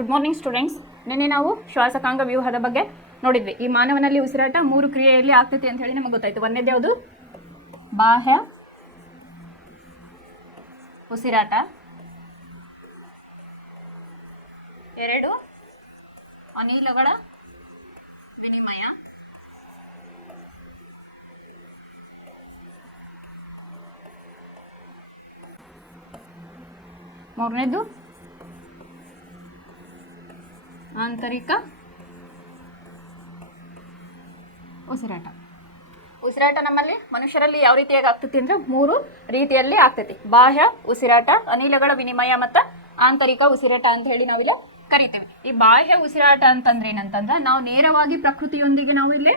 Good morning students. ನಿನ್ನೆ ನಾವು ಶ್ವಾಸಕಾಂಗ ವ್ಯೂಹದ ಬಗ್ಗೆ ನೋಡಿದ್ವಿ. ಈ ಮಾನವನಲ್ಲಿ ಉಸಿರಾಟ 3 ಕ್ರಿಯೆಯಲ್ಲಿ ಆಗ್ತೈತಿ ಅಂತ ಹೇಳಿ ನಮಗೆ ಗೊತ್ತಾಯ್ತು. ಒಂದನೇದು ಯಾವುದು? ಬಾಹ್ಯ ಉಸಿರಾಟ. 2 ಅನಿಲಗಳ ವಿನಿಮಯ. 3ನೇದು ಆಂತರಿಕ ಉಸಿರಾಟ. ಉಸಿರಾಟ ನಮ್ಮಲ್ಲಿ ಮನುಷ್ಯರಲ್ಲಿ ಯಾವ ರೀತಿಯಾಗಿ ಆಗ್ತೈತಿ ಅಂದ್ರೆ 3 ರೀತಿಯಲ್ಲಿ ಆಗ್ತೈತಿ. ಬಾಹ್ಯ ಉಸಿರಾಟ, ಅನಿಲಗಳ ವಿನಿಮಯ ಮತ್ತು ಆಂತರಿಕ ಉಸಿರಾಟ ಅಂತ ಹೇಳಿ ನಾವಿಲ್ಲಿ ಕರಿತೀವಿ. ಈ ಬಾಹ್ಯ ಉಸಿರಾಟ ಅಂತಂದ್ರೆ ಏನಂತಂದ್ರೆ ನಾವು ನೇರವಾಗಿ ಪ್ರಕೃತಿಯೊಂದಿಗೆ ನಾವು ಇಲ್ಲಿ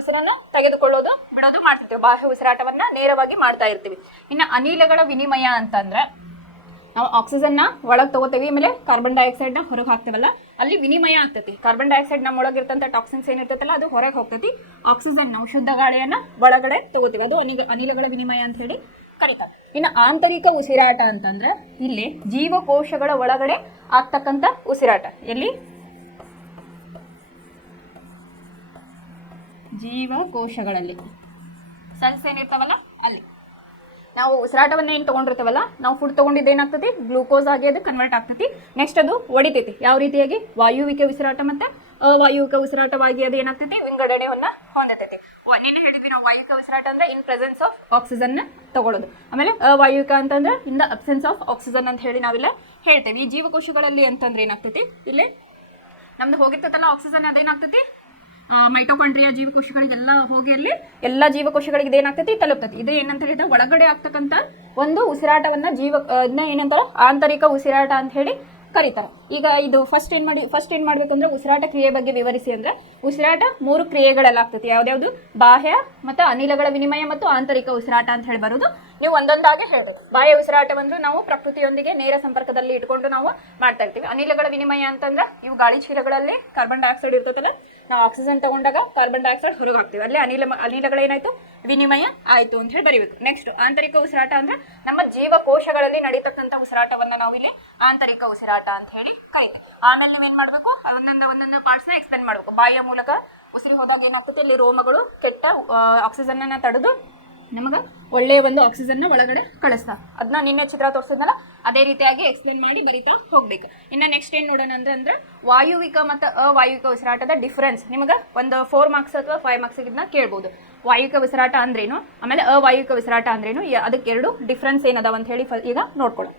ಉಸಿರನ್ನ ತೆಗೆದುಕೊಳ್ಳೋದು ಬಿಡೋದು ಮಾಡ್ತಿರ್ತೀವಿ. ಬಾಹ್ಯ ಉಸಿರಾಟವನ್ನ ನೇರವಾಗಿ ಮಾಡ್ತಾ ಇರ್ತೀವಿ. ಇನ್ನು ಅನಿಲಗಳ ವಿನಿಮಯ ಅಂತಂದ್ರೆ ನಾವು ಆಕ್ಸಿಜನ್ನ ಒಳಗೆ ತಗೋತೀವಿ, ಆಮೇಲೆ ಕಾರ್ಬನ್ ಡೈಆಕ್ಸೈಡ್ನ ಹೊರಗೆ ಹಾಕ್ತೇವಲ್ಲ, ಅಲ್ಲಿ ವಿನಿಮಯ ಆಗ್ತೈತಿ. ಕಾರ್ಬನ್ ಡೈಆಕ್ಸೈಡ್ ನಮ್ಮ ಒಳಗಿರ್ತಂಥ ಟಾಕ್ಸಿನ್ಸ್ ಏನಿರ್ತೈತಲ್ಲ ಅದು ಹೊರಗೆ ಹೋಗ್ತೈತಿ. ಆಕ್ಸಿಜನ್ ನಾವು ಶುದ್ಧ ಗಾಳಿಯನ್ನ ಒಳಗಡೆ ತಗೋತೀವಿ. ಅದು ಅನಿಲಗಳ ವಿನಿಮಯ ಅಂತ ಹೇಳಿ ಕರೀತಾರೆ. ಇನ್ನು ಆಂತರಿಕ ಉಸಿರಾಟ ಅಂತಂದ್ರೆ ಇಲ್ಲಿ ಜೀವಕೋಶಗಳ ಒಳಗಡೆ ಆಗ್ತಕ್ಕಂಥ ಉಸಿರಾಟ. ಎಲ್ಲಿ? ಜೀವಕೋಶಗಳಲ್ಲಿ ಸೆಲ್ಸ್ ಏನಿರ್ತಾವಲ್ಲ ಅಲ್ಲಿ ನಾವು ಉಸಿರಾಟವನ್ನ ಏನು ತಗೊಂಡಿರ್ತೇವಲ್ಲ, ನಾವು ಫುಡ್ ತಗೊಂಡಿದ್ದು ಏನಾಗ್ತೈತಿ, ಗ್ಲೂಕೋಸ್ ಆಗಿ ಅದು ಕನ್ವರ್ಟ್ ಆಗ್ತೈತಿ. ನೆಕ್ಸ್ಟ್ ಅದು ಹೊಡಿತೈತಿ. ಯಾವ ರೀತಿಯಾಗಿ? ವಾಯುವಿಕೆ ಉಸಿರಾಟ ಮತ್ತೆ ಅವಾಯುವಿಕ ಉಸಿರಾಟವಾಗಿ ಅದು ಏನಾಗ್ತೈತಿ, ವಿಂಗಡಣೆಯನ್ನ ಹೊಂದತೈತಿ. ನಿನ್ನೆ ಹೇಳಿದ್ವಿ ನಾವು ವಾಯುವಿಕ ಉಸಿರಾಟ ಅಂದ್ರೆ ಇನ್ ಪ್ರೆಸೆನ್ಸ್ ಆಫ್ ಆಕ್ಸಿಜನ್ ತಗೊಳ್ಳೋದು. ಆಮೇಲೆ ಅವಾಯುವಿಕ ಅಂತಂದ್ರೆ ಇನ್ ದ ಅಬ್ಸೆನ್ಸ್ ಆಫ್ ಆಕ್ಸಿಜನ್ ಅಂತ ಹೇಳಿ ನಾವೆಲ್ಲ ಹೇಳ್ತೇವೆ. ಈ ಜೀವಕೋಶಗಳಲ್ಲಿ ಅಂತಂದ್ರೆ ಏನಾಗ್ತೈತಿ, ಇಲ್ಲಿ ನಮ್ದು ಹೋಗಿರ್ತೈತಲ್ಲ ಆಕ್ಸಿಜನ್, ಅದೇನಾಗ್ತೈತಿ ಮೈಟೋಕಾಂಡ್ರಿಯಾ ಜೀವಕೋಶಗಳಿಗೆಲ್ಲ ಹೋಗಿ ಅಲ್ಲಿ ಎಲ್ಲ ಜೀವಕೋಶಗಳಿಗೆ ಇದೇನಾಗ್ತೈತಿ, ತಲುಪ್ತೈತಿ. ಇದು ಏನಂತ ಹೇಳಿದ್ರೆ ಒಳಗಡೆ ಆಗ್ತಕ್ಕಂಥ ಒಂದು ಉಸಿರಾಟವನ್ನ ಇದನ್ನ ಏನಂತಾರೆ, ಆಂತರಿಕ ಉಸಿರಾಟ ಅಂತ ಹೇಳಿ ಕರೀತಾರೆ. ಈಗ ಇದು ಫಸ್ಟ್ ಏನ್ ಮಾಡ್ಬೇಕಂದ್ರೆ ಉಸಿರಾಟ ಕ್ರಿಯೆ ಬಗ್ಗೆ ವಿವರಿಸಿ ಅಂದ್ರೆ ಉಸಿರಾಟ 3 ಕ್ರಿಯೆಗಳೆಲ್ಲ ಆಗ್ತೈತಿ. ಯಾವ್ದ್ಯಾವ್ದು? ಬಾಹ್ಯ ಮತ್ತು ಅನಿಲಗಳ ವಿನಿಮಯ ಮತ್ತು ಆಂತರಿಕ ಉಸಿರಾಟ ಅಂತ ಹೇಳಿ ಬರೋದು. ನೀವು ಒಂದೊಂದಾಗೆ ಹೇಳ್ಬೇಕು. ಬಾಹ್ಯ ಉಸಿರಾಟವಂದ್ರೆ ನಾವು ಪ್ರಕೃತಿಯೊಂದಿಗೆ ನೇರ ಸಂಪರ್ಕದಲ್ಲಿ ಇಟ್ಕೊಂಡು ನಾವು ಮಾಡ್ತಾ ಇರ್ತೀವಿ. ಅನಿಲಗಳ ವಿನಿಮಯ ಅಂತಂದ್ರೆ ಇವು ಗಾಳಿ ಚೀಲಗಳಲ್ಲಿ ಕಾರ್ಬನ್ ಡೈಆಕ್ಸೈಡ್ ಇರ್ತೈತಲ್ಲ, ನಾವು ಆಕ್ಸಿಜನ್ ತಗೊಂಡಾಗ ಕಾರ್ಬನ್ ಡೈಆಕ್ಸೈಡ್ ಹೊರಗೆ ಹಾಕ್ತೀವಿ. ಅಲ್ಲಿ ಅನಿಲಗಳೇನಾಯ್ತು, ವಿನಿಮಯ ಆಯ್ತು ಅಂತ ಹೇಳಿ ಬರೀಬೇಕು. ನೆಕ್ಸ್ಟ್ ಆಂತರಿಕ ಉಸಿರಾಟ ಅಂದ್ರೆ ನಮ್ಮ ಜೀವಕೋಶಗಳಲ್ಲಿ ನಡೀತಕ್ಕಂಥ ಉಸಿರಾಟವನ್ನ ನಾವು ಇಲ್ಲಿ ಆಂತರಿಕ ಉಸಿರಾಟ ಅಂತ ಹೇಳಿ ಕರೀತೀವಿ. ಆಮೇಲೆ ನೀವೇನ್ ಮಾಡ್ಬೇಕು, ಒಂದೊಂದು ಪಾರ್ಟ್ಸ್ ನ ಎಕ್ಸ್ಪ್ಲೇನ್ ಮಾಡ್ಬೇಕು. ಬಾಯಿಯ ಮೂಲಕ ಉಸಿರು ಹೋದಾಗ ಏನಾಗ್ತದೆ, ಇಲ್ಲಿ ರೋಮಗಳು ಕೆಟ್ಟ ಆಕ್ಸಿಜನ್ ಅನ್ನ ತಡೆದು ನಮಗ ಒಳ್ಳೆಯ ಒಂದು ಆಕ್ಸಿಜನ್ ಒಳಗಡೆ ಕಳಿಸ್ತಾ. ಅದನ್ನ ನಿನ್ನೆ ಚಿತ್ರ ತೋರಿಸಿದ್ನಲ್ಲ, ಅದೇ ರೀತಿಯಾಗಿ ಎಕ್ಸ್ಪ್ಲೇನ್ ಮಾಡಿ ಬರೀತಾ ಹೋಗ್ಬೇಕು. ಇನ್ನು ನೆಕ್ಸ್ಟ್ ಏನ್ ನೋಡೋಣ ಅಂದ್ರೆ ವಾಯುವಿಕ ಮತ್ತು ಅವಾಯುವಿಕ ಉಸಿರಾಟದ ಡಿಫರೆನ್ಸ್ ನಿಮಗೆ ಒಂದು 4 ಮಾರ್ಕ್ಸ್ ಅಥವಾ 5 ಮಾರ್ಕ್ಸ್ ಇದನ್ನ ಕೇಳ್ಬೋದು. ವಾಯುವಿಕ ಉಸಿರಾಟ ಅಂದ್ರೇನು, ಆಮೇಲೆ ಅವಾಯುವಿಕ ಉಸಿರಾಟ ಅಂದ್ರೇನು, ಅದಕ್ಕೆ 2 ಡಿಫ್ರೆನ್ಸ್ ಏನದಾವ ಅಂತ ಹೇಳಿ ಈಗ ನೋಡ್ಕೊಳ್ಳೋಣ.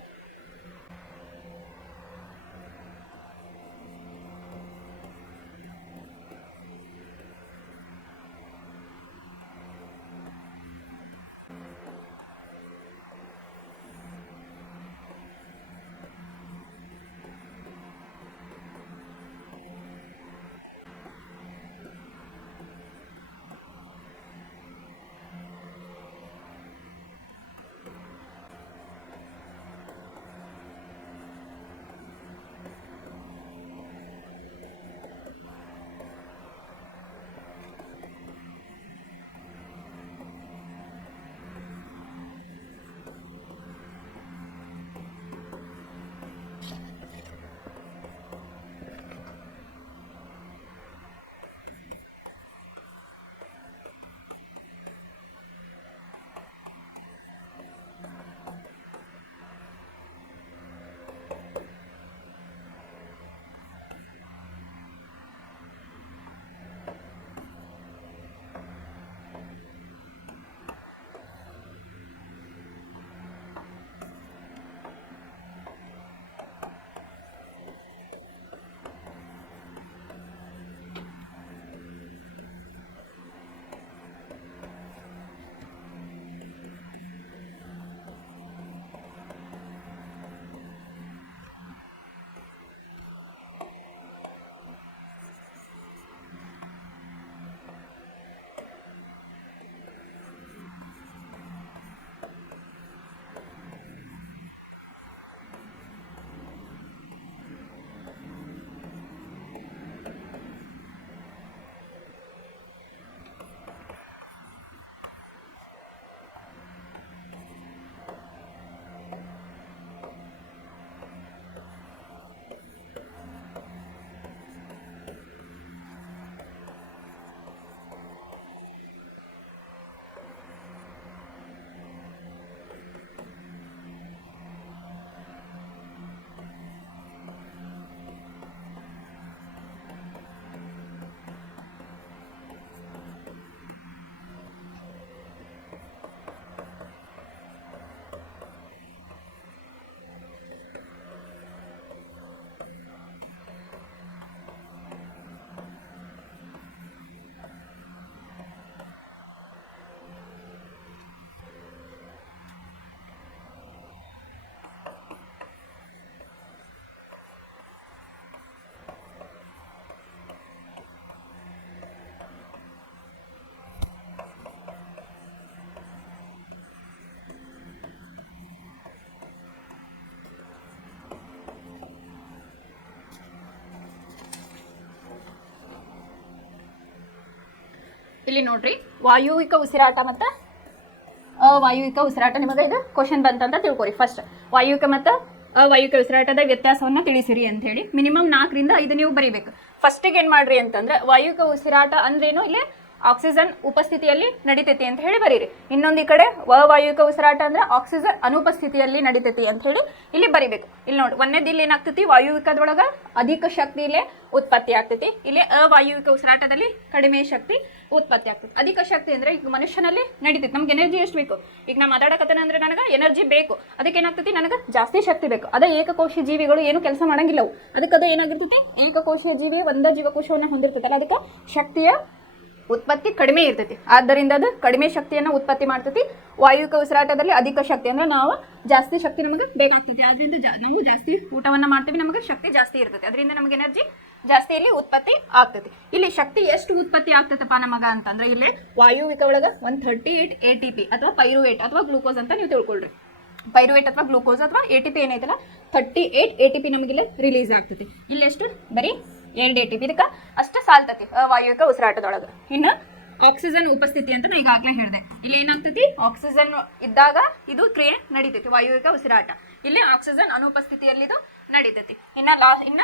ಇಲ್ಲಿ ನೋಡ್ರಿ, ವಾಯುವಿಕ ಉಸಿರಾಟ ಮತ್ತು ಅವಾಯುವಿಕ ಉಸಿರಾಟ. ನಿಮಗೆ ಇದು ಕ್ವಶನ್ ಬಂತಂತ ತಿಳ್ಕೊರಿ. ಫಸ್ಟ್ ವಾಯುವಿಕ ಮತ್ತು ಅವಾಯುವಿಕ ಉಸಿರಾಟದ ವ್ಯತ್ಯಾಸವನ್ನು ತಿಳಿಸಿರಿ ಅಂತ ಹೇಳಿ ಮಿನಿಮಮ್ 4 ರಿಂದ 5 ನೀವು ಬರೀಬೇಕು. ಫಸ್ಟಿಗೆ ಏನು ಮಾಡ್ರಿ ಅಂತಂದ್ರೆ, ವಾಯುವಿಕ ಉಸಿರಾಟ ಅಂದ್ರೇನು, ಇಲ್ಲಿ ಆಕ್ಸಿಜನ್ ಉಪಸ್ಥಿತಿಯಲ್ಲಿ ನಡಿತೈತಿ ಅಂತ ಹೇಳಿ ಬರೀರಿ. ಇನ್ನೊಂದು ಈ ಕಡೆ ಅವಾಯುವಿಕ ಉಸಿರಾಟ ಅಂದ್ರೆ ಆಕ್ಸಿಜನ್ ಅನುಪಸ್ಥಿತಿಯಲ್ಲಿ ನಡಿತೈತಿ ಅಂತ ಹೇಳಿ ಇಲ್ಲಿ ಬರಿಬೇಕು. ಇಲ್ಲಿ ನೋಡಿ, ಒಂದೇದು ಇಲ್ಲಿ ಏನಾಗ್ತೈತಿ, ವಾಯುವಿಕದೊಳಗ ಅಧಿಕ ಶಕ್ತಿ ಇಲ್ಲೇ ಉತ್ಪತ್ತಿ ಆಗ್ತೈತಿ. ಇಲ್ಲಿ ಅವಾಯುವಿಕ ಉಸಿರಾಟದಲ್ಲಿ ಕಡಿಮೆ ಶಕ್ತಿ ಉತ್ಪತ್ತಿ ಆಗ್ತೈತಿ. ಅಧಿಕ ಶಕ್ತಿ ಅಂದ್ರೆ ಈಗ ಮನುಷ್ಯನಲ್ಲಿ ನಡಿತೈತಿ. ನಮ್ಗೆ ಎನರ್ಜಿ ಎಷ್ಟು ಬೇಕು, ಈಗ ನಾ ಮಾತಾಡಕತ್ತೇನೆ ಅಂದ್ರೆ ನನಗೆ ಎನರ್ಜಿ ಬೇಕು, ಅದಕ್ಕೆ ಏನಾಗ್ತೈತಿ, ನನಗೆ ಜಾಸ್ತಿ ಶಕ್ತಿ ಬೇಕು. ಅದೇ ಏಕಕೋಶೀಯ ಜೀವಿಗಳು ಏನು ಕೆಲಸ ಮಾಡಂಗಿಲ್ಲವು. ಅದಕ್ಕೆ ಅದು ಏನಾಗಿರ್ತೈತಿ, ಏಕಕೋಶೀಯ ಜೀವಿ ಒಂದೇ ಜೀವಕೋಶವನ್ನು ಹೊಂದಿರ್ತೈತಲ್ಲ, ಅದಕ್ಕೆ ಶಕ್ತಿಯ ಉತ್ಪತ್ತಿ ಕಡಿಮೆ ಇರ್ತೈತಿ. ಆದ್ದರಿಂದ ಅದು ಕಡಿಮೆ ಶಕ್ತಿಯನ್ನು ಉತ್ಪತ್ತಿ ಮಾಡ್ತೈತಿ. ವಾಯುವಿಕ ಉಸಿರಾಟದಲ್ಲಿ ಅಧಿಕ ಶಕ್ತಿ ಅಂದ್ರೆ ನಾವು ಜಾಸ್ತಿ ಶಕ್ತಿ ನಮಗೆ ಬೇಕಾಗ್ತೈತಿ. ಆದ್ರಿಂದ ನಾವು ಜಾಸ್ತಿ ಊಟವನ್ನ ಮಾಡ್ತೀವಿ, ನಮಗೆ ಶಕ್ತಿ ಜಾಸ್ತಿ ಇರ್ತೈತಿ. ಅದರಿಂದ ನಮಗೆ ಎನರ್ಜಿ ಜಾಸ್ತಿ ಇಲ್ಲಿ ಉತ್ಪತ್ತಿ ಆಗ್ತೈತಿ. ಇಲ್ಲಿ ಶಕ್ತಿ ಎಷ್ಟು ಉತ್ಪತ್ತಿ ಆಗ್ತೈತಪ್ಪ ನಮಗ ಅಂತಂದ್ರೆ, ಇಲ್ಲಿ ವಾಯುವಿಕ ಒಳಗ 138 ATP ಅಥವಾ ಪೈರುವೇಟ್ ಅಥವಾ ಗ್ಲೂಕೋಸ್ ಅಂತ ನೀವು ತಿಳ್ಕೊಳ್ರಿ. ಪೈರುವೇಟ್ ಅಥವಾ ಗ್ಲೂಕೋಸ್ ಅಥವಾ ATP ಏನೈತಲ್ಲ, 38 ATP ನಮಗಿಲ್ಲಿ ರಿಲೀಸ್ ಆಗ್ತೈತಿ. ಇಲ್ಲಿ ಎಷ್ಟು, ಬರೀ 2 ATP. ಇದಕ್ಕೆ ಅಷ್ಟು ಸಾಲ್ತತಿ ವಾಯುವಿಕ ಉಸಿರಾಟದೊಳಗೆ. ಇನ್ನು ಆಕ್ಸಿಜನ್ ಉಪಸ್ಥಿತಿ ಅಂತ ನಾ ಈಗಾಗಲೇ ಹೇಳಿದೆ. ಇಲ್ಲಿ ಏನಾಗ್ತೈತಿ, ಆಕ್ಸಿಜನ್ ಇದ್ದಾಗ ಇದು ಕ್ರಿಯೆ ನಡೀತೈತಿ ವಾಯುವಿಕ ಉಸಿರಾಟ. ಇಲ್ಲಿ ಆಕ್ಸಿಜನ್ ಅನುಪಸ್ಥಿತಿಯಲ್ಲಿ ಇದು ನಡೀತೈತಿ. ಇನ್ನ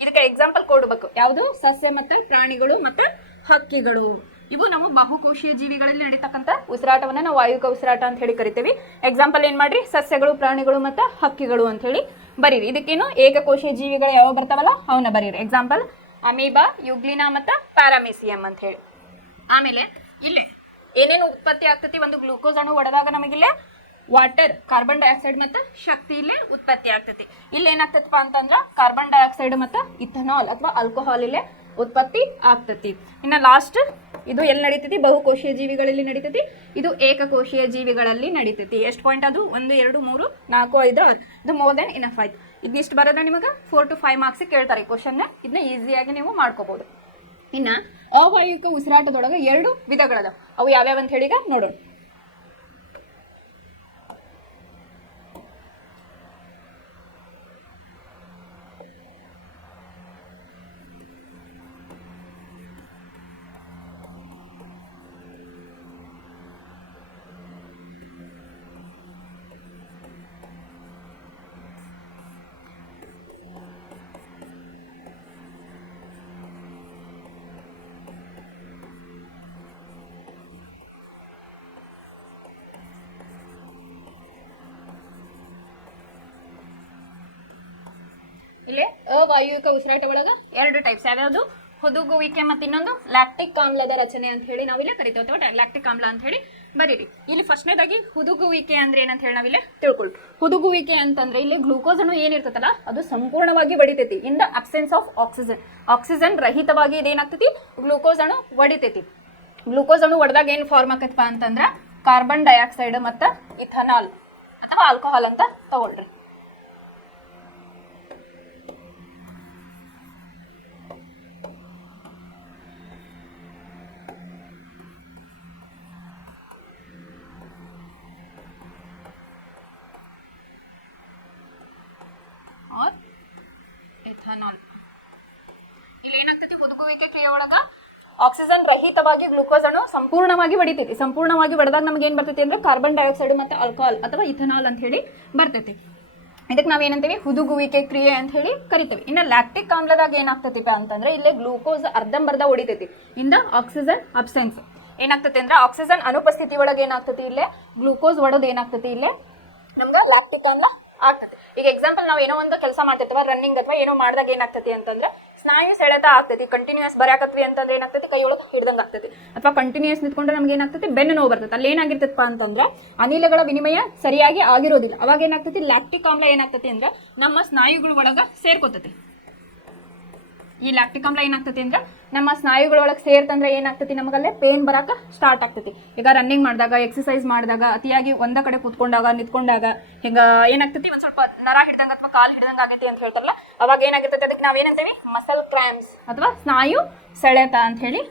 ಇದಕ್ಕೆ ಎಕ್ಸಾಂಪಲ್ ಕೊಡಬೇಕು. ಯಾವುದು, ಸಸ್ಯ ಮತ್ತು ಪ್ರಾಣಿಗಳು ಮತ್ತು ಹಕ್ಕಿಗಳು. ಇವು ನಮ್ಮ ಬಹುಕೋಶೀಯ ಜೀವಿಗಳಲ್ಲಿ ನಡೀತಕ್ಕಂಥ ಉಸಿರಾಟವನ್ನ ನಾವು ವಾಯುವಿಕ ಉಸಿರಾಟ ಅಂತ ಹೇಳಿ ಕರಿತೀವಿ. ಎಕ್ಸಾಂಪಲ್ ಏನ್ ಮಾಡ್ರಿ, ಸಸ್ಯಗಳು, ಪ್ರಾಣಿಗಳು ಮತ್ತು ಹಕ್ಕಿಗಳು ಅಂತ ಹೇಳಿ ಬರೀರಿ. ಇದಕ್ಕೇನು ಏಕಕೋಶೀಯ ಜೀವಿಗಳು ಯಾವ ಬರ್ತಾವಲ್ಲ ಅವನ್ನ ಬರೀರಿ. ಎಕ್ಸಾಂಪಲ್ ಅಮೀಬಾ, ಯುಗ್ಲಿನಾ ಮತ್ತು ಪ್ಯಾರಾಮೆಸಿಯಂ ಅಂತ ಹೇಳಿ. ಆಮೇಲೆ ಇಲ್ಲಿ ಏನೇನು ಉತ್ಪತ್ತಿ ಆಗ್ತೈತಿ, ಒಂದು ಗ್ಲೂಕೋಸ್ ಅಣು ಒಡೆದಾಗ ನಮಗಿಲ್ಲೇ ವಾಟರ್, ಕಾರ್ಬನ್ ಡೈಆಕ್ಸೈಡ್ ಮತ್ತು ಶಕ್ತಿ ಇಲ್ಲೇ ಉತ್ಪತ್ತಿ ಆಗ್ತೈತಿ. ಇಲ್ಲಿ ಏನಾಗ್ತೈತಪ್ಪ ಅಂತಂದ್ರೆ ಕಾರ್ಬನ್ ಡೈಆಕ್ಸೈಡ್ ಮತ್ತು ಇಥನಾಲ್ ಅಥವಾ ಆಲ್ಕೋಹಾಲ್ ಇಲ್ಲೇ ಉತ್ಪತ್ತಿ ಆಗ್ತೈತಿ. ಇನ್ನು ಲಾಸ್ಟ್ ಇದು ಎಲ್ಲಿ ನಡೀತೈತಿ, ಬಹುಕೋಶೀಯ ಜೀವಿಗಳಲ್ಲಿ ನಡೀತೈತಿ. ಇದು ಏಕಕೋಶೀಯ ಜೀವಿಗಳಲ್ಲಿ ನಡೀತೈತಿ. ಎಷ್ಟು ಪಾಯಿಂಟ್ ಅದು, 1 2 3 4 5 6. ಇದು ಮೋರ್ ದೆನ್ ಇನಫ್ ಆಯ್ತು. ಇದಿಷ್ಟು ಬರೋದ್ರೆ ನಿಮಗೆ 4 to 5 ಮಾರ್ಕ್ಸ್ ಕೇಳ್ತಾರೆ ಈ ಕ್ವಶನ್. ಇದನ್ನ ಈಸಿಯಾಗಿ ನೀವು ಮಾಡ್ಕೋಬಹುದು. ಇನ್ನು ಅವಾಯುವಿಕ ಉಸಿರಾಟದೊಳಗೆ 2 ವಿಧಗಳದ. ಅವು ಯಾವ್ಯಾವ ಅಂತ ಹೇಳಿ ಈಗ ನೋಡೋಣ. ಇಲ್ಲಿ ಅವಾಯುವಿಕ ಉಸಿರಾಟ ಒಳಗ 2 ಟೈಪ್ಸ್. ಯಾವ್ಯಾವುದು, ಹುದುಗುವಿಕೆ ಮತ್ತು ಇನ್ನೊಂದು ಲ್ಯಾಕ್ಟಿಕ್ ಆಮ್ಲದ ರಚನೆ ಅಂತ ಹೇಳಿ ನಾವಿಲ್ಲಿ ಕರಿತೇವೆ, ಅಥವಾ ಲ್ಯಾಕ್ಟಿಕ್ ಆಮ್ಲ ಅಂತ ಹೇಳಿ ಬರೀರಿ. ಇಲ್ಲಿ ಫಸ್ಟ್ನೇದಾಗಿ ಹುದುಗುವಿಕೆ ಅಂದ್ರೆ ಏನಂತ ಹೇಳಿ ನಾವಿಲ್ಲಿ ತಿಳ್ಕೊಳ್ಳಿ. ಹುದುಗುವಿಕೆ ಅಂತಂದ್ರೆ ಇಲ್ಲಿ ಗ್ಲೂಕೋಸ್ ಅನ್ನು ಏನಿರ್ತೈತಲ್ಲ ಅದು ಸಂಪೂರ್ಣವಾಗಿ ಒಡಿತೈತಿ in the absence of oxygen. Oxygen ರಹಿತವಾಗಿ ಇದೇನಾಗ್ತೈತಿ, ಗ್ಲೂಕೋಸ್ ಅಣು ಒಡಿತೈತಿ. ಗ್ಲೂಕೋಸ್ ಅಣು ಒಡೆದಾಗ ಏನು ಫಾರ್ಮ್ ಆಕೈತಪ್ಪ ಅಂತಂದ್ರೆ ಕಾರ್ಬನ್ ಡೈಆಕ್ಸೈಡ್ ಮತ್ತು ಇಥನಾಲ್ ಅಥವಾ ಆಲ್ಕೋಹಾಲ್ ಅಂತ ತಗೊಳ್ರಿ. ಎಥನಾಲ್. ಇಲ್ಲಿ ಏನಾಗ್ತೈತಿ, ಹುದುಗುವಿಕೆ ಕ್ರಿಯೆ ಒಳಗ ಆಕ್ಸಿಜನ್ ರಹಿತವಾಗಿ ಗ್ಲೂಕೋಸ್ ಅಣು ಸಂಪೂರ್ಣವಾಗಿ ಒಡಿತೈತಿ. ಸಂಪೂರ್ಣವಾಗಿ ಒಡೆದಾಗ ನಮ್ಗೆ ಏನ್ ಬರ್ತೈತಿ ಅಂದ್ರೆ ಕಾರ್ಬನ್ ಡೈಆಕ್ಸೈಡ್ ಮತ್ತು ಆಲ್ಕೋಹಾಲ್ ಅಥವಾ ಇಥನಾಲ್ ಅಂತ ಹೇಳಿ ಬರ್ತೈತಿ. ಇದಕ್ಕೆ ನಾವೇನಂತೀವಿ, ಹುದುಗುವಿಕೆ ಕ್ರಿಯೆ ಅಂತ ಹೇಳಿ ಕರಿತೀವಿ. ಇನ್ನು ಲ್ಯಾಕ್ಟಿಕ್ ಆಮ್ಲದಾಗ ಏನಾಗ್ತೈತಿಪ್ಪ ಅಂತಂದ್ರೆ ಇಲ್ಲಿ ಗ್ಲೂಕೋಸ್ ಅರ್ಧಂಬರ್ಧ ಹೊಡಿತೈತಿ ಇನ್ ದ ಆಕ್ಸಿಜನ್ ಅಬ್ಸೆನ್ಸ್. ಏನಾಗ್ತೈತಿ ಅಂದ್ರೆ ಆಕ್ಸಿಜನ್ ಅನುಪಸ್ಥಿತಿ ಒಳಗೆ ಏನಾಗ್ತೈತಿ, ಇಲ್ಲೇ ಗ್ಲೂಕೋಸ್ ಒಡೋದು ಏನಾಗ್ತೈತಿ, ಇಲ್ಲೇ ನಮ್ಗೆ ಲ್ಯಾಕ್ಟಿಕ್ ಆಮ್ಲ ಆಗ್ತದೆ. ಈಗ ಎಕ್ಸಾಂಪಲ್ ನಾವು ಏನೋ ಒಂದು ಕೆಲಸ ಮಾಡ್ತಿರ್ತೀವ, ರನ್ನಿಂಗ್ ಅಥವಾ ಏನೋ ಮಾಡಿದಾಗ ಏನಾಗ್ತೈತಿ ಅಂತಂದ್ರೆ ಸ್ನಾಯು ಸೆಳೆತ ಆಗ್ತೈತಿ. ಕಂಟಿನ್ಯೂಸ್ ಬರಾಕತ್ವಿ ಅಂತಂದ್ರೆ ಏನಾಗ್ತೈತಿ, ಕೈ ಒಳಗೆ ಹಿಡ್ದಂಗೆ ಆಗ್ತೈತಿ. ಅಥವಾ ಕಂಟಿನ್ಯೂಸ್ ನಿಂತ್ಕೊಂಡ್ರೆ ನಮ್ಗೆ ಏನಾಗ್ತೈತಿ, ಬೆನ್ನು ನೋವು ಬರ್ತೈತಿ. ಅಲ್ಲಿ ಏನಾಗಿರ್ತೈತಪ್ಪ ಅಂತಂದ್ರೆ ಅನಿಲಗಳ ವಿನಿಮಯ ಸರಿಯಾಗಿ ಆಗಿರೋದಿಲ್ಲ. ಅವಾಗ ಏನಾಗ್ತೈತಿ, ಲ್ಯಾಕ್ಟಿಕ್ ಆಮ್ಲ ಏನಾಗ್ತೈತಿ ಅಂದ್ರೆ ನಮ್ಮ ಸ್ನಾಯುಗಳ ಒಳಗ ಸೇರ್ಕೋತೈತಿ. ಈ ಲ್ಯಾಕ್ಟಿಕ್ ಆಮ್ಲ ಏನಾಗ್ತೈತಿ ಅಂದ್ರೆ ನಮ್ಮ ಸ್ನಾಯುಗಳೊಳಗೆ ಸೇರ್ತಂದ್ರೆ ಏನಾಗ್ತೈತಿ, ನಮಗಲ್ಲೇ ಪೇನ್ ಬರಾಕ ಸ್ಟಾರ್ಟ್ ಆಗ್ತೈತಿ. ಈಗ ರನ್ನಿಂಗ್ ಮಾಡಿದಾಗ, ಎಕ್ಸಸೈಸ್ ಮಾಡಿದಾಗ, ಅತಿಯಾಗಿ ಒಂದ ಕಡೆ ಕೂತ್ಕೊಂಡಾಗ, ನಿಂತ್ಕೊಂಡಾಗ ಹಿಂಗ ಏನಾಗ್ತೈತಿ, ಒಂದ್ ಸ್ವಲ್ಪ ನರ ಹಿಡ್ದಂಗ ಅಥವಾ ಕಾಲ್ ಹಿಡ್ದಂಗ ಆಗೈತಿ ಅಂತ ಹೇಳ್ತಾರಲ್ಲ, ಅವಾಗ ಏನಾಗಿರ್ತೈತಿ, ಅದಕ್ಕೆ ನಾವೇನಂತೇವಿ, ಮಸಲ್ ಕ್ರ್ಯಾಂಪ್ಸ್ ಅಥವಾ ಸ್ನಾಯು ಸೆಳೆತ ಅಂತ ಹೇಳಿ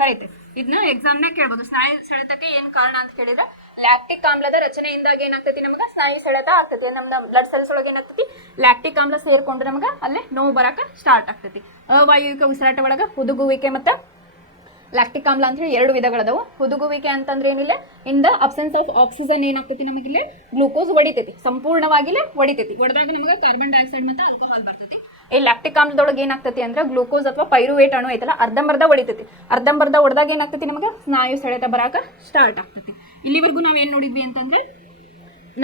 ಕರಿತೇವೆ. ಇದನ್ನ ಎಕ್ಸಾಮ್ನೇ ಕೇಳ್ಬೋದು. ಸ್ನಾಯು ಸೆಳೆತಕ್ಕೆ ಏನ್ ಕಾರಣ ಅಂತ ಕೇಳಿದ್ರೆ ಲ್ಯಾಕ್ಟಿಕ್ ಆಮ್ಲದ ರಚನೆಯಿಂದಾಗಿ ಏನಾಗ್ತೈತಿ, ನಮ್ಗೆ ಸ್ನಾಯು ಸೆಳೆತ ಆಗ್ತೈತಿ. ನಮ್ಮ ಬ್ಲಡ್ ಸೆಲ್ಸ್ ಒಳಗೆ ಏನಾಗ್ತೈತಿ, ಲ್ಯಾಕ್ಟಿಕ್ ಆಮ್ಲ ಸೇರ್ಕೊಂಡು ನಮ್ಗೆ ಅಲ್ಲೇ ನೋವು ಬರಾಕ ಸ್ಟಾರ್ಟ್ ಆಗ್ತೈತಿ. ಅವಾಯುವಿಕ ಉಸಿರಾಟ ಒಳಗ ಹುದುಗುವಿಕೆ ಮತ್ತು ಲ್ಯಾಕ್ಟಿಕ್ ಆಮ್ಲ ಅಂತ ಹೇಳಿ 2 ವಿಧಗಳದಾವು. ಹುದುಗುವಿಕೆ ಅಂತಂದ್ರೆ ಏನಿಲ್ಲ, in the absence of oxygen ಏನಾಗ್ತೈತಿ ನಮಗಿಲ್ಲಿ ಗ್ಲೂಕೋಸ್ ಹೊಡಿತೈತಿ, ಸಂಪೂರ್ಣವಾಗಿಲ್ಲೇ ಹೊಡಿತೈತಿ. ಹೊಡೆದಾಗ ನಮಗೆ ಕಾರ್ಬನ್ ಡೈಆಕ್ಸೈಡ್ ಮತ್ತು ಆಲ್ಕೋಹಾಲ್ ಬರ್ತೈತಿ. ಈ ಲ್ಯಾಕ್ಟಿಕ್ ಆಮ್ಲದೊಳಗೆ ಏನಾಗ್ತೈತಿ ಅಂದ್ರೆ ಗ್ಲೂಕೋಸ್ ಅಥವಾ ಪೈರುವೇಟ್ ಅಣು ಐತಲ್ಲ ಅರ್ಧಂಬರ್ಧ ಹೊಡಿತೈತಿ. ಅರ್ಧಂಬರ್ಧ ಹೊಡೆದಾಗ ಏನಾಗ್ತೈತಿ ನಮಗೆ ಸ್ನಾಯು ಸೆಳೆತ ಬರಾಕ ಸ್ಟಾರ್ಟ್ ಆಗ್ತೈತಿ. ಇಲ್ಲಿವರೆಗೂ ನಾವೇನು ನೋಡಿದ್ವಿ ಅಂತಂದ್ರೆ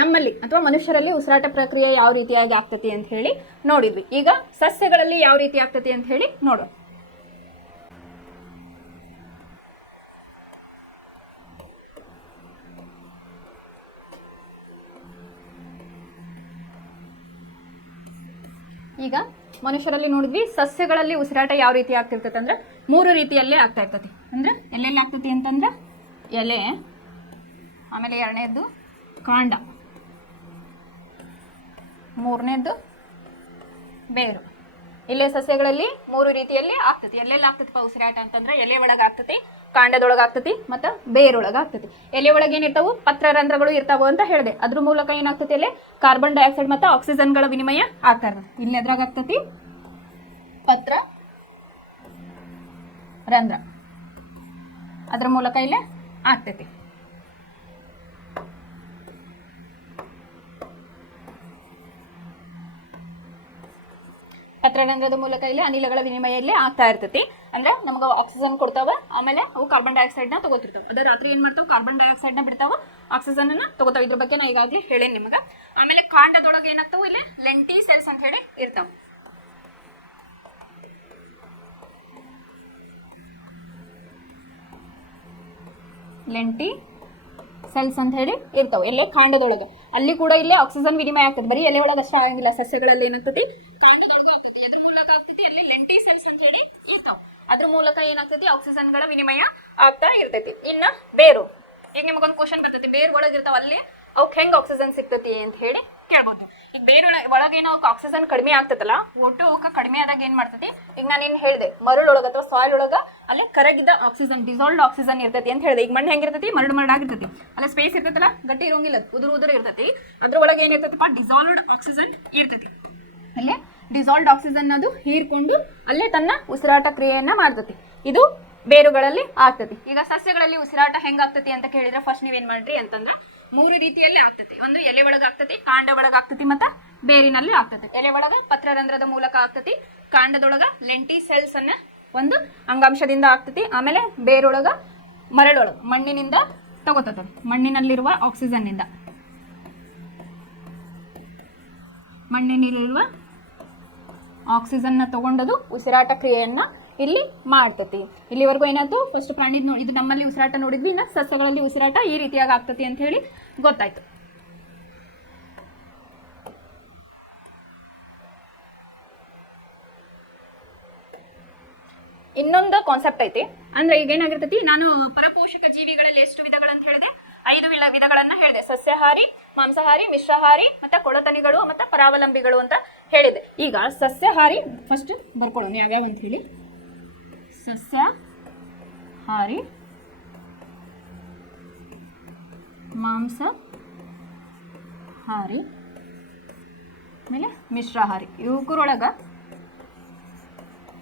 ನಮ್ಮಲ್ಲಿ ಅಥವಾ ಮನುಷ್ಯರಲ್ಲಿ ಉಸಿರಾಟ ಪ್ರಕ್ರಿಯೆ ಯಾವ ರೀತಿಯಾಗಿ ಆಗ್ತೈತಿ ಅಂತ ಹೇಳಿ ನೋಡಿದ್ವಿ. ಈಗ ಸಸ್ಯಗಳಲ್ಲಿ ಯಾವ ರೀತಿ ಆಗ್ತೈತಿ ಅಂತ ಹೇಳಿ ನೋಡೋಣ. ಈಗ ಮನುಷ್ಯರಲ್ಲಿ ನೋಡಿದ್ವಿ, ಸಸ್ಯಗಳಲ್ಲಿ ಉಸಿರಾಟ ಯಾವ ರೀತಿ ಆಗ್ತಿರ್ತೈತೆ ಅಂದ್ರೆ 3 ರೀತಿಯಲ್ಲೇ ಆಗ್ತಾ ಇರ್ತೈತಿ. ಅಂದ್ರೆ ಎಲ್ಲೆಲ್ಲಿ ಆಗ್ತೈತಿ ಅಂತಂದ್ರೆ ಎಲೆ, ಆಮೇಲೆ 2ನೇದ್ದು ಕಾಂಡ, 3ನೇದ್ದು ಬೇರು. ಇಲ್ಲೇ ಸಸ್ಯಗಳಲ್ಲಿ 3 ರೀತಿಯಲ್ಲಿ ಆಗ್ತೈತಿ. ಎಲ್ಲೆಲ್ಲಿ ಆಗ್ತೈತಿಪ್ಪ ಉಸಿರಾಟ ಅಂತಂದ್ರೆ ಎಲೆ ಒಳಗೆ ಆಗ್ತೈತಿ, ಕಾಂಡದೊಳಗೆ ಆಗ್ತೈತಿ ಮತ್ತು ಬೇರೊಳಗೆ ಆಗ್ತೈತಿ. ಎಲೆ ಒಳಗೆ ಏನಿರ್ತಾವು ಪತ್ರರಂಧ್ರಗಳು ಇರ್ತಾವು ಅಂತ ಹೇಳಿದೆ. ಅದ್ರ ಮೂಲಕ ಏನಾಗ್ತೈತಿ ಅಲ್ಲಿ ಕಾರ್ಬನ್ ಡೈಆಕ್ಸೈಡ್ ಮತ್ತು ಆಕ್ಸಿಜನ್ಗಳ ವಿನಿಮಯ ಆಗ್ತಾ ಇರ್ತದೆ. ಇಲ್ಲಿ ಅದ್ರಾಗ ಆಗ್ತೈತಿ ಪತ್ರ ರಂಧ್ರ, ಅದ್ರ ಮೂಲಕ ಇಲ್ಲೇ ಆಗ್ತೈತಿ. ಪತ್ರರಂಧ್ರದ ಮೂಲಕ ಇಲ್ಲಿ ಅನಿಲಗಳ ವಿನಿಮಯ ಇಲ್ಲಿ ಆಗ್ತಾ ಇರ್ತೈತಿ. ಅಂದ್ರೆ ನಮ್ಗೆ ಆಕ್ಸಿಜನ್ ಕೊಡ್ತಾವ, ಆಮೇಲೆ ಅವು ಕಾರ್ಬನ್ ಡೈಆಕ್ಸೈಡ್ ನ ತಗೋತಿರ್ತಾವ. ಅದ ರಾತ್ರಿ ಏನ್ ಮಾಡ್ತಾವ, ಕಾರ್ಬನ್ ಡೈಆಕ್ಸೈಡ್ ನ ಬಿಡ್ತಾವ, ಆಕ್ಸಿಜನ್ ಅನ್ನ ತಗೋತಾವ. ಇದ್ರ ಬಗ್ಗೆ ನಾ ಈಗಾಗಲೇ ಹೇಳೇನಿ ನಿಮಗ. ಆಮೇಲೆ ಕಾಂಡದೊಳಗೆ ಏನಾಗ್ತಾವ, ಇಲ್ಲಿ ಲೆಂಟಿ ಸೆಲ್ಸ್ ಅಂತ ಹೇಳಿ ಇರ್ತಾವ. ಲೆಂಟಿ ಸೆಲ್ಸ್ ಅಂತ ಹೇಳಿ ಇರ್ತಾವ ಎಲ್ಲೇ ಕಾಂಡದೊಳಗೆ. ಅಲ್ಲಿ ಕೂಡ ಇಲ್ಲೇ ಆಕ್ಸಿಜನ್ ವಿನಿಮಯ ಆಗ್ತದೆ. ಬರೀ ಎಲೆ ಒಳಗೆ ಅಷ್ಟೇ ಆಗಂಗಿಲ್ಲ, ಸಸ್ಯಗಳಲ್ಲಿ ಏನಾಗ್ತತಿ ಕಾಂಡದೊಳಗೂ ಆಗ್ತತಿ. ಅದ್ರ ಮೂಲಕ ಆಗ್ತೈತಿ ಅಲ್ಲಿ ಲೆಂಟಿ ಸೆಲ್ಸ್ ಅಂತ ಹೇಳಿ ಇರ್ತಾವ. ಅದ್ರ ಮೂಲಕ ಏನಾಗ್ತೈತಿ ಆಕ್ಸಿಜನ್ಗಳ ವಿನಿಮಯ ಆಗ್ತಾ ಇರ್ತೈತಿ. ಇನ್ನ ಬೇರು, ಈಗ ನಿಮಗೊಂದು ಕ್ವಶನ್ ಬರ್ತೈತಿ, ಬೇರ್ ಒಳಗೆ ಇರ್ತಾವ, ಅಲ್ಲಿ ಅವಕ್ಕೆ ಹೆಂಗ್ ಆಕ್ಸಿಜನ್ ಸಿಗ್ತತಿ ಅಂತ ಹೇಳಿ ಕೇಳ್ಬೋದು. ಈಗ ಬೇರೆ ಒಳಗೇನೋ ಆಕ್ಸಿಜನ್ ಕಡಿಮೆ ಆಗ್ತದಲ್ಲ, ಒಟ್ಟು ಅವಕ್ಕೆ ಕಡಿಮೆ ಆದಾಗ ಏನ್ ಮಾಡ್ತೈತಿ, ಈಗ ನಾನೇನು ಹೇಳಿದೆ ಮರಳೊಳಗೆ ಅಥವಾ ಸಾಯಿಲ್ ಒಳಗ ಅಲ್ಲಿ ಕರಗಿದ ಆಕ್ಸಿಜನ್, ಡಿಸಾಲ್ವ್ಡ್ ಆಕ್ಸಿಜನ್ ಇರ್ತೈತಿ ಅಂತ ಹೇಳಿದೆ. ಈಗ ಮಣ್ಣು ಹೆಂಗಿರ್ತೈತಿ, ಮರಳಾಗಿರ್ತೈತಿ, ಅಲ್ಲಿ ಸ್ಪೇಸ್ ಇರ್ತೈತಲ್ಲ, ಗಟ್ಟಿ ಇರೋಂಗಿಲ್ಲ, ಉದುರು ಇರ್ತೈತಿ. ಅದ್ರೊಳಗೆ ಏನಿರ್ತೈತಿಪ್ಪ, ಡಿಸಾಲ್ವ್ಡ್ ಆಕ್ಸಿಜನ್ ಇರ್ತೈತಿ. ಅಲ್ಲೇ ಡಿಸಾಲ್ವ್ಡ್ ಆಕ್ಸಿಜನ್ ಅದು ಹೀರ್ಕೊಂಡು ಅಲ್ಲೇ ತನ್ನ ಉಸಿರಾಟ ಕ್ರಿಯೆಯನ್ನ ಮಾಡ್ತೈತಿ. ಇದು ಬೇರುಗಳಲ್ಲಿ ಆಗ್ತೈತಿ. ಈಗ ಸಸ್ಯಗಳಲ್ಲಿ ಉಸಿರಾಟ ಹೆಂಗಾಗ್ತೈತಿ ಅಂತ ಕೇಳಿದ್ರೆ ಫಸ್ಟ್ ನೀವೇನ್ ಮಾಡ್ರಿ ಅಂತಂದ್ರೆ 3 ರೀತಿಯಲ್ಲಿ ಆಗ್ತೈತಿ. ಒಂದು ಎಲೆ ಒಳಗೆ ಆಗ್ತೈತಿ, ಕಾಂಡ ಒಳಗೆ ಆಗ್ತೈತಿ, ಮತ್ತು ಬೇರಿನಲ್ಲಿ ಆಗ್ತೈತಿ. ಎಲೆ ಒಳಗೆ ಪತ್ರರಂಧ್ರದ ಮೂಲಕ ಆಗ್ತೈತಿ, ಕಾಂಡದೊಳಗ ಲೆಂಟಿ ಸೆಲ್ಸ್ ಅನ್ನ ಒಂದು ಅಂಗಾಂಶದಿಂದ ಆಗ್ತೈತಿ, ಆಮೇಲೆ ಬೇರೊಳಗ ಮರಳೊಳಗೆ ಮಣ್ಣಿನಿಂದ ತಗೋತದ, ಮಣ್ಣಿನಲ್ಲಿರುವ ಆಕ್ಸಿಜನ್ನಿಂದ, ಮಣ್ಣಿನಲ್ಲಿರುವ ಆಕ್ಸಿಜನ್ನ ತಗೊಂಡದು ಉಸಿರಾಟ ಕ್ರಿಯೆಯನ್ನ ಇಲ್ಲಿ ಮಾಡ್ತೈತಿ. ಇಲ್ಲಿವರೆಗೂ ಏನಾಯ್ತು, ಫಸ್ಟ್ ಪ್ರಾಣಿದ್ ನೋಡಿ, ಇದು ನಮ್ಮಲ್ಲಿ ಉಸಿರಾಟ ನೋಡಿದ್ವಿ, ಇನ್ನು ಸಸ್ಯಗಳಲ್ಲಿ ಉಸಿರಾಟ ಈ ರೀತಿಯಾಗಿ ಆಗ್ತತಿ ಅಂತ ಹೇಳಿ ಗೊತ್ತಾಯ್ತು. ಇನ್ನೊಂದು ಕಾನ್ಸೆಪ್ಟ್ ಐತಿ. ಅಂದ್ರೆ ಈಗ ಏನಾಗಿರ್ತೈತಿ, ನಾನು ಪರಪೋಷಕ ಜೀವಿಗಳಲ್ಲಿ ಎಷ್ಟು ವಿಧಗಳಂತ ಹೇಳಿದೆ, 5 ವಿಧಗಳನ್ನ ಹೇಳಿದೆ. ಸಸ್ಯಾಹಾರಿ, ಮಾಂಸಾಹಾರಿ, ಮಿಶ್ರಹಾರಿ, ಮತ್ತೆ ಕೊಳತನಿಗಳು, ಮತ್ತೆ ಪರಾವಲಂಬಿಗಳು ಅಂತ ಹೇಳಿದೆ. ಈಗ ಸಸ್ಯಾಹಾರಿ ಫಸ್ಟ್ ಬರ್ಕೊಳ್ಳೋಣ ಯಾವ್ಯಾವ ಅಂತ ಹೇಳಿ. ಸಸ್ಯಾಹಾರಿ, ಮಾಂಸಾಹಾರಿ, ಆಮೇಲೆ ಮಿಶ್ರಾಹಾರಿ. ಇವುಗಳೊಳಗ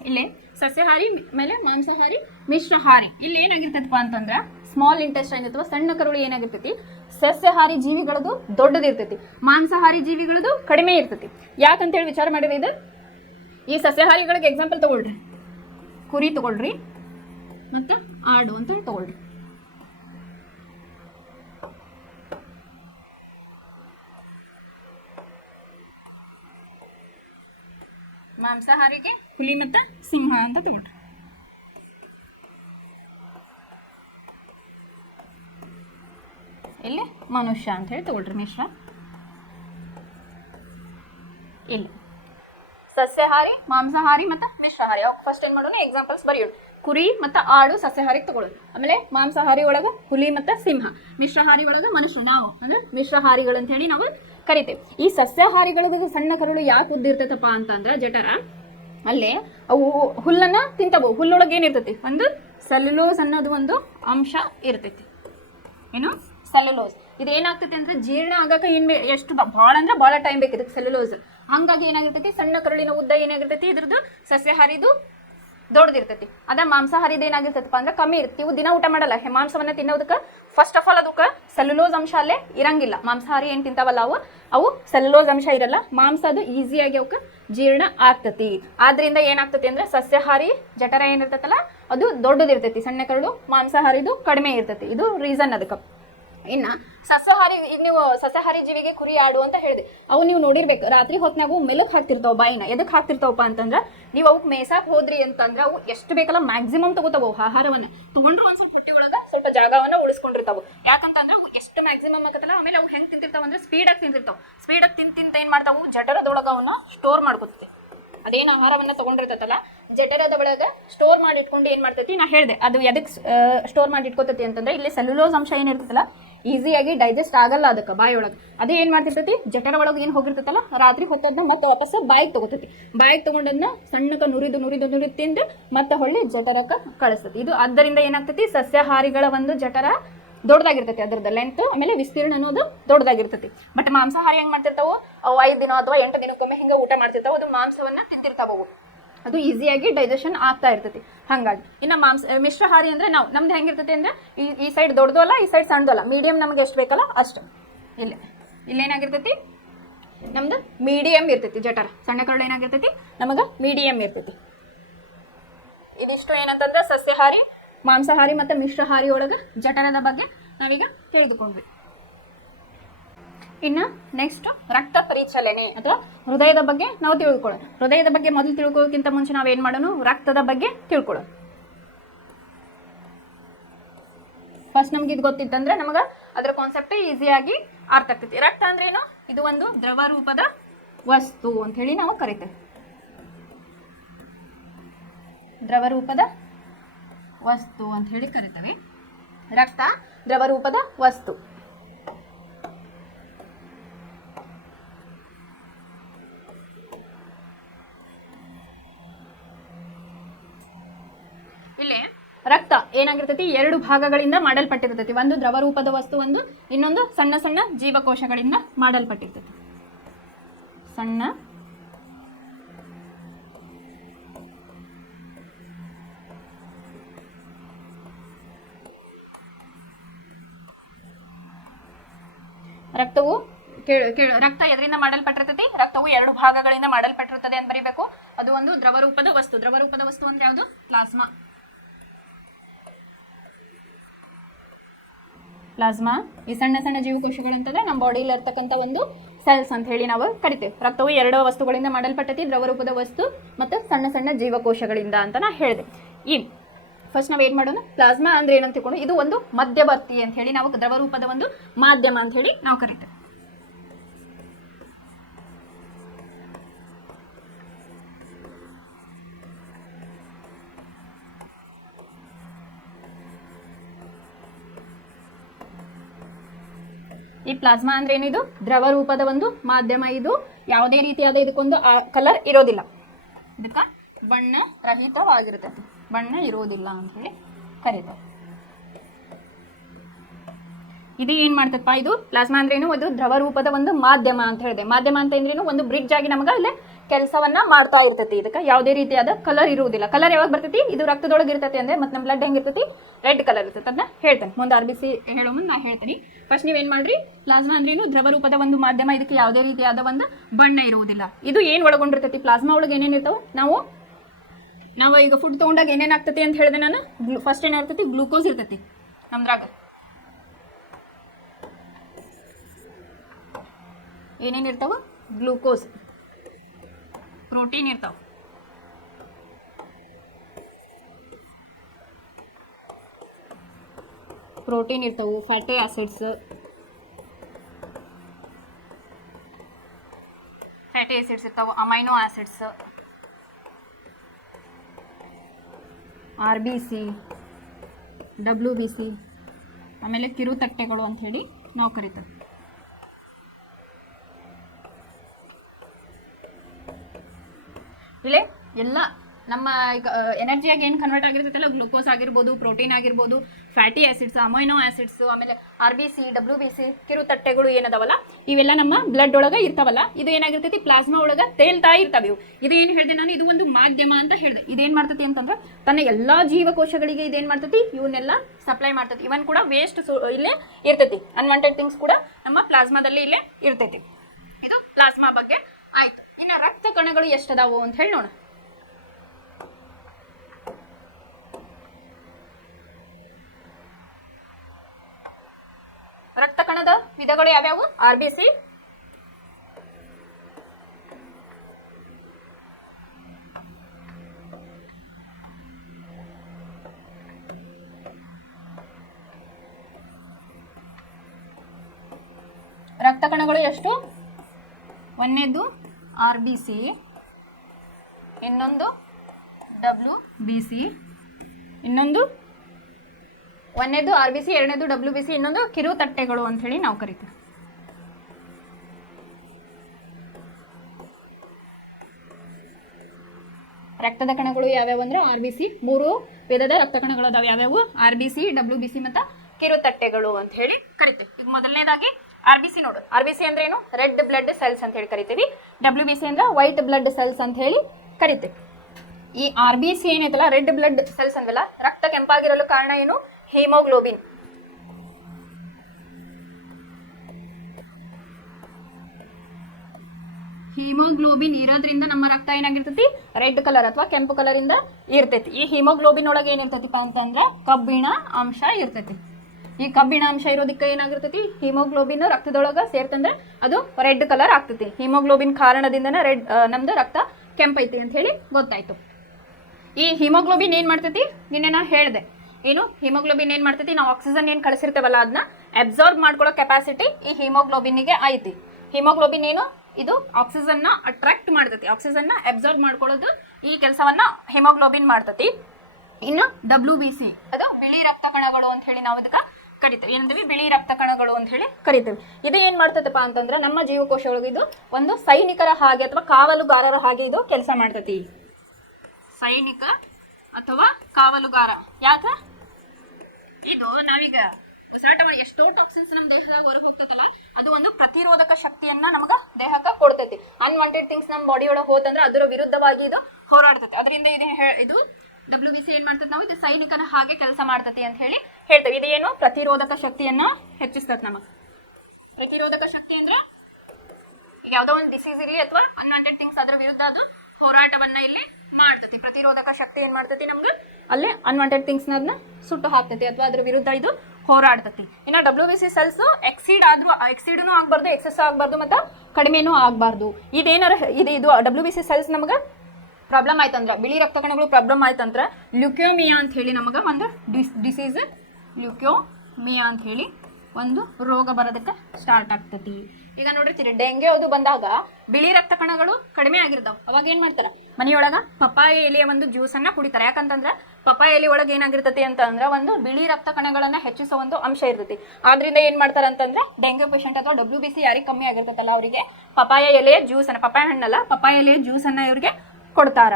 ಇಲ್ಲಿ ಸಸ್ಯಾಹಾರಿ ಮೇಲೆ ಮಾಂಸಾಹಾರಿ, ಮಿಶ್ರಹಾರಿ. ಇಲ್ಲಿ ಏನಾಗಿರ್ತೈತಪ್ಪ ಅಂತಂದ್ರೆ ಸ್ಮಾಲ್ ಇಂಟೆಸ್ಟೈನ್ ಅಥವಾ ಸಣ್ಣ ಕರುಳು ಏನಾಗಿರ್ತೈತಿ, ಸಸ್ಯಾಹಾರಿ ಜೀವಿಗಳದು ದೊಡ್ಡದಿರ್ತೈತಿ, ಮಾಂಸಾಹಾರಿ ಜೀವಿಗಳದು ಕಡಿಮೆ ಇರ್ತೈತಿ. ಯಾಕಂತೇಳಿ ವಿಚಾರ ಮಾಡಿದ್ರೆ ಇದು, ಈ ಸಸ್ಯಾಹಾರಿಗಳಿಗೆ ಎಕ್ಸಾಂಪಲ್ ತಗೊಳ್ರಿ, ಕುರಿ ತಗೊಳ್ರಿ ಮತ್ತು ಆಡು ಅಂತ ತಗೊಳ್ರಿ. ಮಾಂಸಾಹಾರಿಗೆ ಹುಲಿ ಮತ್ತು ಸಿಂಹ ಅಂತ ತಗೊಳ್ರಿ. ಇಲ್ಲಿ ಮನುಷ್ಯ ಅಂತ ಹೇಳಿ ತಗೊಳ್ರಿ, ಮಿಶ್ರ. ಇಲ್ಲಿ ಸಸ್ಯಾಹಾರಿ, ಮಾಂಸಾಹಾರಿ ಮತ್ತು ಮಿಶ್ರಹಾರಿ. ಅವಾಗ ಫಸ್ಟ್ ಏನು ಮಾಡೋಣ, ಎಕ್ಸಾಂಪಲ್ಸ್ ಬರೆಯೋಣ. ಕುರಿ ಮತ್ತು ಆಡು ಸಸ್ಯಾಹಾರಿಗೆ ತಗೊಳ್ಳೋದು, ಆಮೇಲೆ ಮಾಂಸಾಹಾರಿ ಒಳಗೆ ಹುಲಿ ಮತ್ತು ಸಿಂಹ, ಮಿಶ್ರಹಾರಿ ಒಳಗೆ ಮನುಷ್ಯ. ನಾವು ಅಂದ್ರೆ ಮಿಶ್ರಹಾರಿಗಳು ಅಂತ ಹೇಳಿ ನಾವು ಕರಿತೇವೆ. ಈ ಸಸ್ಯಾಹಾರಿಗಳಿಗೆ ಸಣ್ಣ ಕರುಳು ಯಾಕೆ ಉದ್ದಿರ್ತೈತಪ್ಪ ಅಂತಂದ್ರೆ ಜಠರ, ಅಲ್ಲೇ ಅವು ಹುಲ್ಲನ್ನ ತಿಂತವು. ಹುಲ್ಲೊಳಗೆ ಏನಿರ್ತೈತಿ, ಒಂದು ಸೆಲ್ಯುಲೋಸ್ ಅನ್ನೋದು ಒಂದು ಅಂಶ ಇರ್ತೈತಿ. ಏನು ಸೆಲ್ಯುಲೋಸ್. ಇದು ಏನಾಗ್ತೈತಿ ಅಂದ್ರೆ ಜೀರ್ಣ ಆಗಕ್ಕೆ ಎಷ್ಟು ಭಾಳ ಅಂದ್ರೆ ಭಾಳ ಟೈಮ್ ಬೇಕು ಇದಕ್ಕೆ ಸೆಲ್ಯುಲೋಸ್. ಹಂಗಾಗಿ ಏನಾಗಿರ್ತೈತಿ, ಸಣ್ಣ ಕರುಳಿನ ಉದ್ದ ಏನಾಗಿರ್ತೈತಿ ಇದ್ರದ್ದು ಸಸ್ಯಾಹಾರಿದು ದೊಡ್ಡದಿರ್ತೈತಿ. ಅದ ಮಾಂಸಾಹಾರಿದ ಏನಾಗಿರ್ತೈತಪ್ಪ ಅಂದ್ರೆ ಕಮ್ಮಿ ಇರುತ್ತೆ. ಇವು ದಿನ ಊಟ ಮಾಡಲ್ಲ. ಮಾಂಸವನ್ನ ತಿನ್ನೋದಕ್ಕೆ ಫಸ್ಟ್ ಆಫ್ ಆಲ್ ಅದಕ್ಕೆ ಸೆಲ್ಯುಲೋಸ್ ಅಂಶ ಅಲ್ಲೇ ಇರಂಗಿಲ್ಲ. ಮಾಂಸಾಹಾರಿ ಏನ್ ತಿಂತಾವಲ್ಲ ಅವು ಸೆಲ್ಯುಲೋಸ್ ಅಂಶ ಇರಲ್ಲ. ಮಾಂಸ ಅದು ಈಸಿಯಾಗಿ ಅವಕ್ಕೆ ಜೀರ್ಣ ಆಗ್ತತಿ. ಆದ್ರಿಂದ ಏನಾಗ್ತತಿ ಅಂದ್ರೆ ಸಸ್ಯಾಹಾರಿ ಜಠರ ಏನಿರ್ತೈತಲ್ಲ ಅದು ದೊಡ್ಡದಿರ್ತೈತಿ, ಸಣ್ಣ ಕರಡು. ಮಾಂಸಾಹಾರಿದು ಕಡಿಮೆ ಇರ್ತೈತಿ. ಇದು ರೀಸನ್ ಅದಕ್ಕೆ. ಇನ್ನ ಸಸ್ಯಾಹಾರಿ, ಈಗ ನೀವು ಸಸ್ಯಾಹಾರಿ ಜೀವಿಗೆ ಕುರಿ ಆಡು ಅಂತ ಹೇಳಿದೆ, ಅವು ನೀವು ನೋಡಿರ್ಬೇಕು ರಾತ್ರಿ ಹೊತ್ನಾಗು ಮೆಲಕ್ ಹಾಕ್ತಿರ್ತಾವ ಬಾಯಿನ. ಎದಕ್ ಹಾಕ್ತಿರ್ತಾವಪ್ಪ ಅಂತಂದ್ರ ನೀವು ಅವಕ್ ಮೇಸಾಕ್ ಹೋದ್ರಿ ಅಂತಂದ್ರ ಅವು ಎಷ್ಟು ಬೇಕಲ್ಲ ಮ್ಯಾಕ್ಸಿಮಮ್ ತಗೋತಾವ ಆಹಾರವನ್ನ. ತಗೊಂಡ್ರು ಒಂದ್ ಸ್ವಲ್ಪ ಹೊಟ್ಟೆ ಒಳಗ ಸ್ವಲ್ಪ ಜಾಗವನ್ನ ಉಳಿಸ್ಕೊಂಡಿರ್ತಾವ. ಯಾಕಂತಂದ್ರೆ ಅವು ಎಷ್ಟು ಮ್ಯಾಕ್ಸಿಮಮ್ ಆಗತ್ತಲ್ಲ. ಆಮೇಲೆ ಅವು ಹೆಂಗ್ ತಿಂತಿರ್ತಾವ ಅಂದ್ರೆ ಸ್ಪೀಡ್ ಆಗಿ ತಿಂತಿರ್ತಾವ. ಸ್ಪೀಡ್ ಆಗಿ ತಿಂತ ಏನ್ ಮಾಡ್ತಾವು, ಜಠರದೊಳಗ ಅವನ್ನ ಸ್ಟೋರ್ ಮಾಡ್ಕೊತೈತಿ. ಅದೇನು ಆಹಾರವನ್ನ ತಗೊಂಡಿರ್ತೈತಲ್ಲ ಜಠರದ ಒಳಗ ಸ್ಟೋರ್ ಮಾಡಿ ಇಟ್ಕೊಂಡು ಏನ್ ಮಾಡ್ತೈತಿ, ನಾ ಹೇಳ್ದೆ ಅದು ಎದಕ್ ಸ್ಟೋರ್ ಮಾಡಿ ಇಟ್ಕೋತೈತಿ ಅಂತಂದ್ರೆ ಇಲ್ಲಿ ಸೆಲ್ಯುಲೋಸ್ ಅಂಶ ಏನಿರ್ತೈತಲ್ಲ ಈಸಿಯಾಗಿ ಡೈಜೆಸ್ಟ್ ಆಗಲ್ಲ ಅದಕ್ಕೆ ಬಾಯಿಯೊಳಗೆ. ಅದೇ ಏನ್ ಮಾಡ್ತಿರ್ತೈತಿ, ಜಠರ ಒಳಗೆ ಏನು ಹೋಗಿರ್ತೈತಲ್ಲ ರಾತ್ರಿ ಹೊತ್ತದನ್ನ ಮತ್ತೆ ವಾಪಸ್ ಬಾಯಿಗೆ ತಗೋತೈತಿ. ಬಾಯಿಗೆ ತಗೊಂಡದನ್ನ ಸಣ್ಣಕ ನುರಿದು ತಿಂದು ಮತ್ತೆ ಹೊಳ್ಳಿ ಜಠರಕ್ಕೆ ಕಳಿಸ್ತೈತಿ. ಇದು ಆದ್ದರಿಂದ ಏನಾಗ್ತೈತಿ, ಸಸ್ಯಾಹಾರಿಗಳ ಒಂದು ಜಠರ ದೊಡ್ಡದಾಗಿರ್ತೈತಿ. ಅದ್ರದ್ದು ಲೆಂತ್ ಆಮೇಲೆ ವಿಸ್ತೀರ್ಣ ಅನ್ನೋದು ದೊಡ್ಡದಾಗಿರ್ತೈತಿ. ಬಟ್ ಮಾಂಸಾಹಾರಿ ಹೆಂಗ್ ಮಾಡ್ತಿರ್ತಾವು, ಅವು 5 ದಿನ ಅಥವಾ 8 ದಿನಕ್ಕೊಮ್ಮೆ ಹಿಂಗ ಊಟ ಮಾಡ್ತಿರ್ತಾವ. ಅದು ಮಾಂಸವನ್ನ ತಿಂತಿರ್ತಾವ. ಅವು ಅದು ಈಸಿಯಾಗಿ ಡೈಜೆಷನ್ ಆಗ್ತಾ ಇರ್ತೈತಿ. ಹಂಗಾಗಿ ಇನ್ನು ಮಿಶ್ರಹಾರಿ ಅಂದ್ರೆ ನಮ್ದು ಹೆಂಗಿರ್ತೈತಿ ಅಂದ್ರೆ ಈ ಸೈಡ್ ದೊಡ್ಡದು ಅಲ್ಲ, ಈ ಸೈಡ್ ಸಣ್ಣದು ಅಲ್ಲ, ಮೀಡಿಯಂ ನಮ್ಗೆ ಎಷ್ಟು ಬೇಕಲ್ಲ ಅಷ್ಟು. ಇಲ್ಲೇನಾಗಿರ್ತೈತಿ, ನಮ್ದು ಮೀಡಿಯಂ ಇರ್ತೈತಿ ಜಠರ. ಸಣ್ಣ ಕರಳು ಏನಾಗಿರ್ತೈತಿ ನಮಗ ಮೀಡಿಯಂ ಇರ್ತೈತಿ. ಇದಿಷ್ಟು ಏನಂತಂದ್ರೆ ಸಸ್ಯಾಹಾರಿ, ಮಾಂಸಾಹಾರಿ ಮತ್ತು ಮಿಶ್ರಹಾರಿ ಒಳಗ ಜಠರದ ಬಗ್ಗೆ ನಾವೀಗ ತಿಳಿದುಕೊಂಡ್ವಿ. ಇನ್ನು ನೆಕ್ಸ್ಟ್ ರಕ್ತ ಪರಿಚಲನೆ ಅಥವಾ ಹೃದಯದ ಬಗ್ಗೆ ನಾವು ತಿಳ್ಕೊಳ್ಳೋಣ. ಹೃದಯದ ಬಗ್ಗೆ ಮೊದಲು ತಿಳ್ಕೊಳ್ಳೋಕ್ಕಿಂತ ಮುಂಚೆ ನಾವೇನು ಮಾಡೋಣ, ರಕ್ತದ ಬಗ್ಗೆ ತಿಳ್ಕೊಳ್ಳೋಣ. ಫಸ್ಟ್ ನಮ್ಗೆ ಇದು ಗೊತ್ತಿತ್ತಂದ್ರೆ ನಮಗೆ ಅದರ ಕಾನ್ಸೆಪ್ಟ್ ಈಸಿಯಾಗಿ ಅರ್ಥ ಆಗ್ತೈತಿ. ರಕ್ತ ಅಂದ್ರೇನು, ಇದು ಒಂದು ದ್ರವ ರೂಪದ ವಸ್ತು ಅಂತ ಹೇಳಿ ನಾವು ಕರಿತೇವೆ. ದ್ರವ ರೂಪದ ವಸ್ತು ಅಂತ ಹೇಳಿ ಕರಿತೇವೆ. ರಕ್ತ ದ್ರವ ರೂಪದ ವಸ್ತು. ಇಲ್ಲಿ ರಕ್ತ ಏನಾಗಿರ್ತೈತಿ, 2 ಭಾಗಗಳಿಂದ ಮಾಡಲ್ಪಟ್ಟಿರ್ತೈತಿ. ಒಂದು ದ್ರವ ರೂಪದ ವಸ್ತು, ಒಂದು ಇನ್ನೊಂದು ಸಣ್ಣ ಸಣ್ಣ ಜೀವಕೋಶಗಳಿಂದ ಮಾಡಲ್ಪಟ್ಟಿರ್ತೈತಿ. ಸಣ್ಣ ರಕ್ತವು ರಕ್ತ ಎದರಿಂದ ಮಾಡಲ್ಪಟ್ಟಿರ್ತೈತಿ, ರಕ್ತವು 2 ಭಾಗಗಳಿಂದ ಮಾಡಲ್ಪಟ್ಟಿರುತ್ತದೆ ಅಂತ ಬರೀಬೇಕು. ಅದು ಒಂದು ದ್ರವ ರೂಪದ ವಸ್ತು. ದ್ರವ ರೂಪದ ವಸ್ತು ಅಂದ್ರೆ ಯಾವುದು, ಪ್ಲಾಸ್ಮಾ. ಪ್ಲಾಸ್ಮಾ ಈ ಸಣ್ಣ ಸಣ್ಣ ಜೀವಕೋಶಗಳು ಅಂತಂದ್ರೆ ನಮ್ಮ ಬಾಡಿಯಲ್ಲಿ ಇರ್ತಕ್ಕಂಥ ಒಂದು ಸೆಲ್ಸ್ ಅಂತ ಹೇಳಿ ನಾವು ಕರಿತೇವೆ. ರಕ್ತವು 2 ವಸ್ತುಗಳಿಂದ ಮಾಡಲ್ಪಟ್ಟೈತಿ, ದ್ರವ ರೂಪದ ವಸ್ತು ಮತ್ತು ಸಣ್ಣ ಸಣ್ಣ ಜೀವಕೋಶಗಳಿಂದ ಅಂತ ನಾ ಹೇಳಿದೆ. ಈ ಫಸ್ಟ್ ನಾವು ಏನು ಮಾಡೋಣ, ಪ್ಲಾಸ್ಮಾ ಅಂದ್ರೆ ಏನಂತ ತಿಳ್ಕೊಂಡು, ಇದು ಒಂದು ಮಧ್ಯವರ್ತಿ ಅಂತ ಹೇಳಿ ನಾವು ದ್ರವ ರೂಪದ ಒಂದು ಮಾಧ್ಯಮ ಅಂತ ಹೇಳಿ ನಾವು ಕರಿತೇವೆ. ಈ ಪ್ಲಾಸ್ಮಾ ಅಂದ್ರೆ ಏನಿದು, ದ್ರವ ರೂಪದ ಒಂದು ಮಾಧ್ಯಮ. ಇದು ಯಾವುದೇ ರೀತಿಯಾದ ಇದಕ್ಕೊಂದು ಕಲರ್ ಇರೋದಿಲ್ಲ, ಇದಕ್ಕೆ ಬಣ್ಣ ರಹಿತವಾಗಿರ್ತೈತಿ, ಬಣ್ಣ ಇರೋದಿಲ್ಲ ಅಂತ ಹೇಳಿ ಕರೀತಾರೆ. ಇದು ಏನ್ ಮಾಡ್ತದಪ್ಪ, ಇದು ಪ್ಲಾಸ್ಮಾ ಅಂದ್ರೇನು, ಅದು ದ್ರವ ರೂಪದ ಒಂದು ಮಾಧ್ಯಮ ಅಂತ ಹೇಳಿದೆ. ಮಾಧ್ಯಮ ಅಂತ ಅಂದ್ರೇನು, ಒಂದು ಬ್ರಿಡ್ಜ್ ಆಗಿ ನಮಗೆ ಅಲ್ಲೇ ಕೆಲಸವನ್ನ ಮಾಡ್ತಾ ಇರ್ತೈತಿ. ಇದಕ್ಕೆ ಯಾವುದೇ ರೀತಿಯಾದ ಕಲರ್ ಇರುವುದಿಲ್ಲ. ಕಲರ್ ಯಾವಾಗ ಬರ್ತೈತಿ, ಇದು ರಕ್ತದೊಳಗೆ ಇರ್ತೈತಿ ಅಂದ್ರೆ, ಮತ್ತೆ ನಮ್ಮ ಬ್ಲಡ್ ಹೆಂಗಿರ್ತೈತಿ, ರೆಡ್ ಕಲರ್ ಇರ್ತೈತಿ. ಅದನ್ನ ಹೇಳ್ತೇನೆ ಮುಂದೆ RBC ಹೇಳೋ ಮುಂದೆ ನಾ ಹೇಳ್ತೀನಿ. ಫಸ್ಟ್ ನೀವೇನ್ ಮಾಡ್ರಿ, ಪ್ಲಾಸ್ಮಾ ಅಂದ್ರೇನು, ದ್ರವ ರೂಪದ ಒಂದು ಮಾಧ್ಯಮ. ಇದಕ್ಕೆ ಯಾವುದೇ ರೀತಿಯಾದ ಒಂದು ಬಣ್ಣ ಇರುವುದಿಲ್ಲ. ಇದು ಏನ್ ಒಳಗೊಂಡಿರ್ತೈತಿ, ಪ್ಲಾಸ್ಮಾ ಒಳಗೆ ಏನೇನು ಇರ್ತಾವ, ನಾವು ಈಗ ಫುಡ್ ತಗೊಂಡಾಗ ಏನೇನು ಆಗ್ತೈತಿ ಅಂತ ಹೇಳಿದೆ ನಾನು. ಫಸ್ಟ್ ಏನಿರ್ತೈತಿ, ಗ್ಲೂಕೋಸ್ ಇರ್ತೈತಿ ನಮ್ದ್ರಾಗ. ಏನೇನಿರ್ತಾವ, ಗ್ಲೂಕೋಸ್, ಪ್ರೋಟೀನ್ ಇರ್ತಾವ, ಫ್ಯಾಟಿ ಆಸಿಡ್ಸ್ ಇರ್ತಾವ, ಅಮೈನೋ ಆಸಿಡ್ಸ್, RBC, WBC, ಆಮೇಲೆ ಕಿರುತಟ್ಟೆಗಳು ಅಂತ ಹೇಳಿ ನಾವು ಕರಿತೇವೆ. ಇಲ್ಲೇ ಎಲ್ಲ ನಮ್ಮ ಎನರ್ಜಿಯಾಗಿ ಏನು ಕನ್ವರ್ಟ್ ಆಗಿರ್ತೈತಲ್ಲ, ಗ್ಲೂಕೋಸ್ ಆಗಿರ್ಬೋದು, ಪ್ರೋಟೀನ್ ಆಗಿರ್ಬೋದು, ಫ್ಯಾಟಿ ಆಸಿಡ್ಸ್, ಅಮೈನೋ ಆಸಿಡ್ಸ್, ಆಮೇಲೆ RBC, WBC, ಕಿರುತಟ್ಟೆಗಳು ಏನದಾವಲ್ಲ ಇವೆಲ್ಲ ನಮ್ಮ ಬ್ಲಡ್ ಒಳಗೆ ಇರ್ತಾವಲ್ಲ, ಇದು ಏನಾಗಿರ್ತೈತಿ ಪ್ಲಾಸ್ಮಾ ಒಳಗೆ ತೇಲ್ತಾ ಇರ್ತಾವೆ. ಇದು ಏನು ಹೇಳಿದೆ ನಾನು, ಇದು ಒಂದು ಮಾಧ್ಯಮ ಅಂತ ಹೇಳಿದೆ. ಇದೇನು ಮಾಡ್ತೈತಿ ಅಂತಂದ್ರೆ ತನ್ನ ಎಲ್ಲ ಜೀವಕೋಶಗಳಿಗೆ ಇದೇನು ಮಾಡ್ತೈತಿ, ಇವನ್ನೆಲ್ಲ ಸಪ್ಲೈ ಮಾಡ್ತೈತಿ. ಇವನ್ ಕೂಡ ವೇಸ್ಟ್ ಇಲ್ಲೇ ಇರ್ತೈತಿ, ಅನ್ವಾಂಟೆಡ್ ಥಿಂಗ್ಸ್ ಕೂಡ ನಮ್ಮ ಪ್ಲಾಸ್ಮಾದಲ್ಲಿ ಇಲ್ಲೇ ಇರ್ತೈತಿ. ಇದು ಪ್ಲಾಸ್ಮಾ ಬಗ್ಗೆ ಆಯ್ತು. ಇನ್ನು ರಕ್ತ ಕಣಗಳು ಎಷ್ಟದಾವು ಅಂತ ಹೇಳಿ ನೋಡೋಣ. ರಕ್ತ ಕಣದ ವಿಧಗಳು ಯಾವ್ಯಾವು? RBC, ರಕ್ತ ಕಣಗಳು ಎಷ್ಟು? ಒಂದನೇದು RBC, ಇನ್ನೊಂದು WBC, ಇನ್ನೊಂದು ಒಂದನೇದು RBC, ಎರಡನೇದು WBC, ಇನ್ನೊಂದು ಕಿರುತಟ್ಟೆಗಳು ಅಂತ ಹೇಳಿ ನಾವು ಕರಿತೀವಿ. ರಕ್ತದ ಕಣಗಳು ಯಾವ್ಯಾವ ಅಂದ್ರೆ RBC, 3 ವಿಧದ ರಕ್ತ ಕಣಗಳು ಅದಾವ. ಯಾವ್ಯಾವು? RBC, WBC ಮತ್ತು ಕಿರುತಟ್ಟೆಗಳು ಅಂತ ಹೇಳಿ ಕರಿತೀವಿ. ಈಗ ಮೊದಲನೇದಾಗಿ RBC ನೋಡು. RBC ಅಂದ್ರೆ ಏನು? ರೆಡ್ ಬ್ಲಡ್ ಸೆಲ್ಸ್ ಅಂತ ಹೇಳಿ ಕರಿತೀವಿ. WBC ಅಂದ್ರೆ ವೈಟ್ ಬ್ಲಡ್ ಸೆಲ್ಸ್ ಅಂತ ಹೇಳಿ ಕರಿತೀವಿ. ಈ RBC ಏನೈತಲ್ಲ, ರೆಡ್ ಬ್ಲಡ್ ಸೆಲ್ಸ್ ಅಂದ್ವಲ್ಲ, ರಕ್ತ ಕೆಂಪಾಗಿರಲು ಕಾರಣ ಏನು? ಹಿಮೋಗ್ಲೋಬಿನ್. ಹಿಮೋಗ್ಲೋಬಿನ್ ಇರೋದ್ರಿಂದ ನಮ್ಮ ರಕ್ತ ಏನಾಗಿರ್ತೈತಿ? ರೆಡ್ ಕಲರ್ ಅಥವಾ ಕೆಂಪು ಕಲರ್ ಇಂದ ಇರ್ತೈತಿ. ಈ ಹಿಮೋಗ್ಲೋಬಿನ್ ಒಳಗೆ ಏನಿರ್ತೈತಿಪ್ಪ ಅಂತಂದ್ರೆ ಕಬ್ಬಿಣ ಅಂಶ ಇರ್ತೈತಿ. ಈ ಕಬ್ಬಿಣ ಅಂಶ ಇರೋದಕ್ಕೆ ಏನಾಗಿರ್ತೈತಿ, ಹಿಮೋಗ್ಲೋಬಿನ್ ರಕ್ತದೊಳಗೆ ಸೇರ್ತಂದ್ರೆ ಅದು ರೆಡ್ ಕಲರ್ ಆಗ್ತೈತಿ. ಹಿಮೋಗ್ಲೋಬಿನ್ ಕಾರಣದಿಂದನೇ ನಮ್ದು ರಕ್ತ ಕೆಂಪೈತಿ ಅಂತ ಹೇಳಿ ಗೊತ್ತಾಯ್ತು. ಈ ಹಿಮೋಗ್ಲೋಬಿನ್ ಏನ್ ಮಾಡ್ತೈತಿ? ನಿನ್ನೆ ನಾ ಹೇಳ್ದೆ ಏನು, ಹಿಮೋಗ್ಲೋಬಿನ್ ಏನ್ ಮಾಡ್ತೈತಿ, ನಾವು ಆಕ್ಸಿಜನ್ ಏನ್ ಕಳಿಸಿರ್ತೇವಲ್ಲ ಅದನ್ನ ಅಬ್ಸಾರ್ಬ್ ಮಾಡ್ಕೊಳ್ಳೋ ಕೆಪಾಸಿಟಿ ಈ ಹಿಮೋಗ್ಲೋಬಿನ್ಗೆ ಐತಿ. ಹಿಮೋಗ್ಲೋಬಿನ್ ಏನು, ಇದು ಆಕ್ಸಿಜನ್ ನ ಅಟ್ರಾಕ್ಟ್ ಮಾಡ್ತೈತಿ, ಆಕ್ಸಿಜನ್ ನ ಅಬ್ಸಾರ್ಬ್ ಮಾಡ್ಕೊಳ್ಳೋದು ಈ ಕೆಲಸವನ್ನ ಹಿಮೋಗ್ಲೋಬಿನ್ ಮಾಡ್ತೈತಿ. ಇನ್ನು WBC ಅದು ಬಿಳಿ ರಕ್ತ ಕಣಗಳು ಅಂತ ಹೇಳಿ ನಾವು ಇದಕ್ಕೆ ಕರಿತೀವಿ. ಏನಂತೀವಿ? ಬಿಳಿ ರಕ್ತ ಕಣಗಳು ಅಂತ ಹೇಳಿ ಕರಿತೀವಿ. ಇದು ಏನ್ ಮಾಡ್ತೈತಪ್ಪ ಅಂತಂದ್ರೆ ನಮ್ಮ ಜೀವಕೋಶ ಒಳಗೆ ಇದು ಒಂದು ಸೈನಿಕರ ಹಾಗೆ ಅಥವಾ ಕಾವಲುಗಾರರ ಹಾಗೆ ಇದು ಕೆಲಸ ಮಾಡ್ತೈತಿ. ಸೈನಿಕ ಅಥವಾ ಕಾವಲುಗಾರ. ಯಾಕ? ಇದು ನಾವೀಗ ಉಸಿರಾಟ ಮಾಡಿ ಎಷ್ಟೋ ಟಾಕ್ಸಿನ್ಸ್ ನಮ್ಮ ದೇಹದಾಗ ಹೊರಗೆ ಹೋಗ್ತೈತಲ್ಲ, ಅದು ಒಂದು ಪ್ರತಿರೋಧಕ ಶಕ್ತಿಯನ್ನ ನಮಗ ದೇಹಕ್ಕೆ ಕೊಡ್ತೈತಿ. ಅನ್ವಾಂಟೆಡ್ ಥಿಂಗ್ಸ್ ನಮ್ಮ ಬಾಡಿ ಒಳಗೆ ಹೋತಂದ್ರೆ ಅದರ ವಿರುದ್ಧವಾಗಿ ಇದು ಹೋರಾಡ್ತೈತಿ. ಅದರಿಂದ ಇದು WBC ಏನ್ ಮಾಡ್ತೈತಿ, ನಾವು ಇದು ಸೈನಿಕನ ಹಾಗೆ ಕೆಲಸ ಮಾಡ್ತೈತಿ ಅಂತ ಹೇಳಿ ಹೇಳ್ತೇವೆ. ಇದು ಏನು? ಪ್ರತಿರೋಧಕ ಶಕ್ತಿಯನ್ನ ಹೆಚ್ಚಿಸ್ತೈತಿ ನಮಗ. ಪ್ರತಿರೋಧಕ ಶಕ್ತಿ ಅಂದ್ರೆ ಈಗ ಯಾವ್ದೋ ಒಂದು ಡಿಸೀಸ್ ಇರಲಿ ಅಥವಾ ಅನ್ವಾಂಟೆಡ್ ಥಿಂಗ್ಸ್ ಅದರ ವಿರುದ್ಧ ಅದು ಹೋರಾಟವನ್ನ ಇಲ್ಲಿ ಮಾಡ್ತೈತಿ. ಪ್ರತಿರೋಧಕ ಶಕ್ತಿ ಏನ್ ಮಾಡ್ತೈತಿ, ನಮ್ಗೆ ಅಲ್ಲೇ ಅನ್ವಾಂಟೆಡ್ ಥಿಂಗ್ಸ್ ನ ಸುಟ್ಟು ಹಾಕ್ತೈತಿ ಅಥವಾ ಅದ್ರ ವಿರುದ್ಧ ಇದು ಹೋರಾಡ್ತೈತಿ. ಇನ್ನು WBC ಸೆಲ್ಸ್ ಎಕ್ಸೀಡ್ನು ಆಗ್ಬಾರ್ದು, ಎಕ್ಸೆಸ್ ಆಗ್ಬಾರ್ದು, ಮತ್ತು ಕಡಿಮೆನೂ ಆಗ್ಬಾರ್ದು. ಇದೇನಾರ ಇದು WBC ಸೆಲ್ಸ್ ನಮ್ಗೆ ಪ್ರಾಬ್ಲಮ್ ಆಯ್ತಂದ್ರೆ, ಬಿಳಿ ರಕ್ತ ಕಣಗಳು ಪ್ರಾಬ್ಲಮ್ ಆಯ್ತಂದ್ರೆ ಲ್ಯೂಕ್ಯೋಮಿಯಾ ಅಂತ ಹೇಳಿ ನಮಗೆ ಒಂದು ಡಿಸೀಸ್, ಲ್ಯೂಕ್ಯೋಮಿಯಾ ಅಂತ ಹೇಳಿ ಒಂದು ರೋಗ ಬರೋದಕ್ಕೆ ಸ್ಟಾರ್ಟ್ ಆಗ್ತೈತಿ. ಈಗ ನೋಡಿರ್ತೀರಿ ಡೆಂಗ್ಯೂ ಅದು ಬಂದಾಗ ಬಿಳಿ ರಕ್ತ ಕಣಗಳು ಕಡಿಮೆ ಆಗಿರ್ತಾವೆ. ಅವಾಗ ಏನು ಮಾಡ್ತಾರೆ, ಮನೆಯೊಳಗೆ ಪಪ್ಪಾಯ ಎಲೆಯ ಒಂದು ಜ್ಯೂಸನ್ನು ಕುಡಿತಾರೆ. ಯಾಕಂತಂದ್ರೆ ಪಪ್ಪಾಯ ಎಲೆ ಒಳಗೆ ಏನಾಗಿರ್ತೈತಿ ಅಂತಂದ್ರೆ ಒಂದು ಬಿಳಿ ರಕ್ತ ಕಣಗಳನ್ನು ಹೆಚ್ಚಿಸೋ ಒಂದು ಅಂಶ ಇರ್ತೈತಿ. ಆದ್ರಿಂದ ಏನು ಮಾಡ್ತಾರೆ ಅಂತಂದ್ರೆ ಡೆಂಗ್ಯೂ ಪೇಷಂಟ್ ಅಥವಾ WBC ಯಾರಿಗೆ ಕಮ್ಮಿ ಆಗಿರ್ತೈತಲ್ಲ ಅವರಿಗೆ ಪಪ್ಪಾಯ ಎಲೆಯ ಜ್ಯೂಸನ್ನು, ಪಪ್ಪಾಯ ಹಣ್ಣಲ್ಲ ಪಪ್ಪಾಯ ಎಲೆಯ ಜ್ಯೂಸನ್ನು ಇವ್ರಿಗೆ ಕೊಡ್ತಾರ.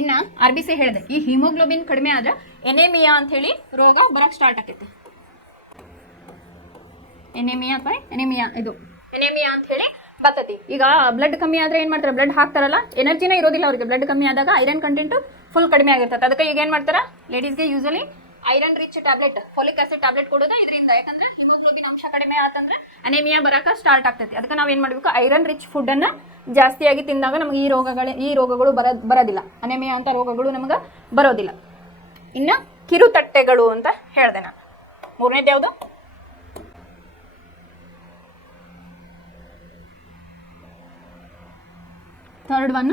ಇನ್ನು RBC ಹೇಳಿದೆ, ಈ ಹಿಮೋಗ್ಲೋಬಿನ್ ಕಡಿಮೆ ಆದ್ರೆ ಎನೇಮಿಯಾ ಅಂತ ಹೇಳಿ ರೋಗ ಬರಕ್ಕೆ ಸ್ಟಾರ್ಟ್ ಆಕೈತಿ. ಎನೇಮಿಯಾ ಅಂತ ಹೇಳಿ ಬರ್ತೈತಿ. ಈಗ ಬ್ಲಡ್ ಕಮ್ಮಿ ಆದ್ರೆ ಏನ್ ಮಾಡ್ತಾರೆ, ಬ್ಲಡ್ ಹಾಕ್ತಾರಲ್ಲ, ಎನರ್ಜಿನೇ ಇರೋದಿಲ್ಲ ಅವ್ರಿಗೆ. ಬ್ಲಡ್ ಕಮ್ಮಿ ಆದಾಗ ಐರನ್ ಕಂಟೆಂಟ್ ಫುಲ್ ಕಡಿಮೆ ಆಗಿರ್ತದೆ. ಅದಕ್ಕೆ ಈಗ ಏನ್ ಮಾಡ್ತಾರ, ಲೇಡೀಸ್ಗೆ usually iron rich tablet, folic acid tablet ಕೊಡೋದು ಇದರಿಂದ. ಯಾಕಂದ್ರೆ ಹಿಮೋಗ್ಲೋಬಿನ್ ಅಂಶ ಕಡಿಮೆ ಆತಂದ್ರೆ ಅನೇಮಿಯಾ ಬರಕ ಸ್ಟಾರ್ಟ್ ಆಗ್ತೈತಿ. ಅದಕ್ಕೆ ನಾವ್ ಏನ್ ಮಾಡ್ಬೇಕು, ಐರನ್ ರಿಚ್ ಫುಡ್ ಅನ್ನ ಜಾಸ್ತಿಯಾಗಿ ತಿಂದಾಗ ನಮಗೆ ಈ ರೋಗಗಳು ಬರೋದಿಲ್ಲ. ಅನೇಮಿಯಾ ಅಂತ ರೋಗಗಳು ನಮಗೆ ಬರೋದಿಲ್ಲ. ಇನ್ನು ಕಿರುತಟ್ಟೆಗಳು ಅಂತ ಹೇಳ್ದೆ ನಾನು. ಮೂರನೇದು ಯಾವುದು? ಥರ್ಡ್ ಒನ್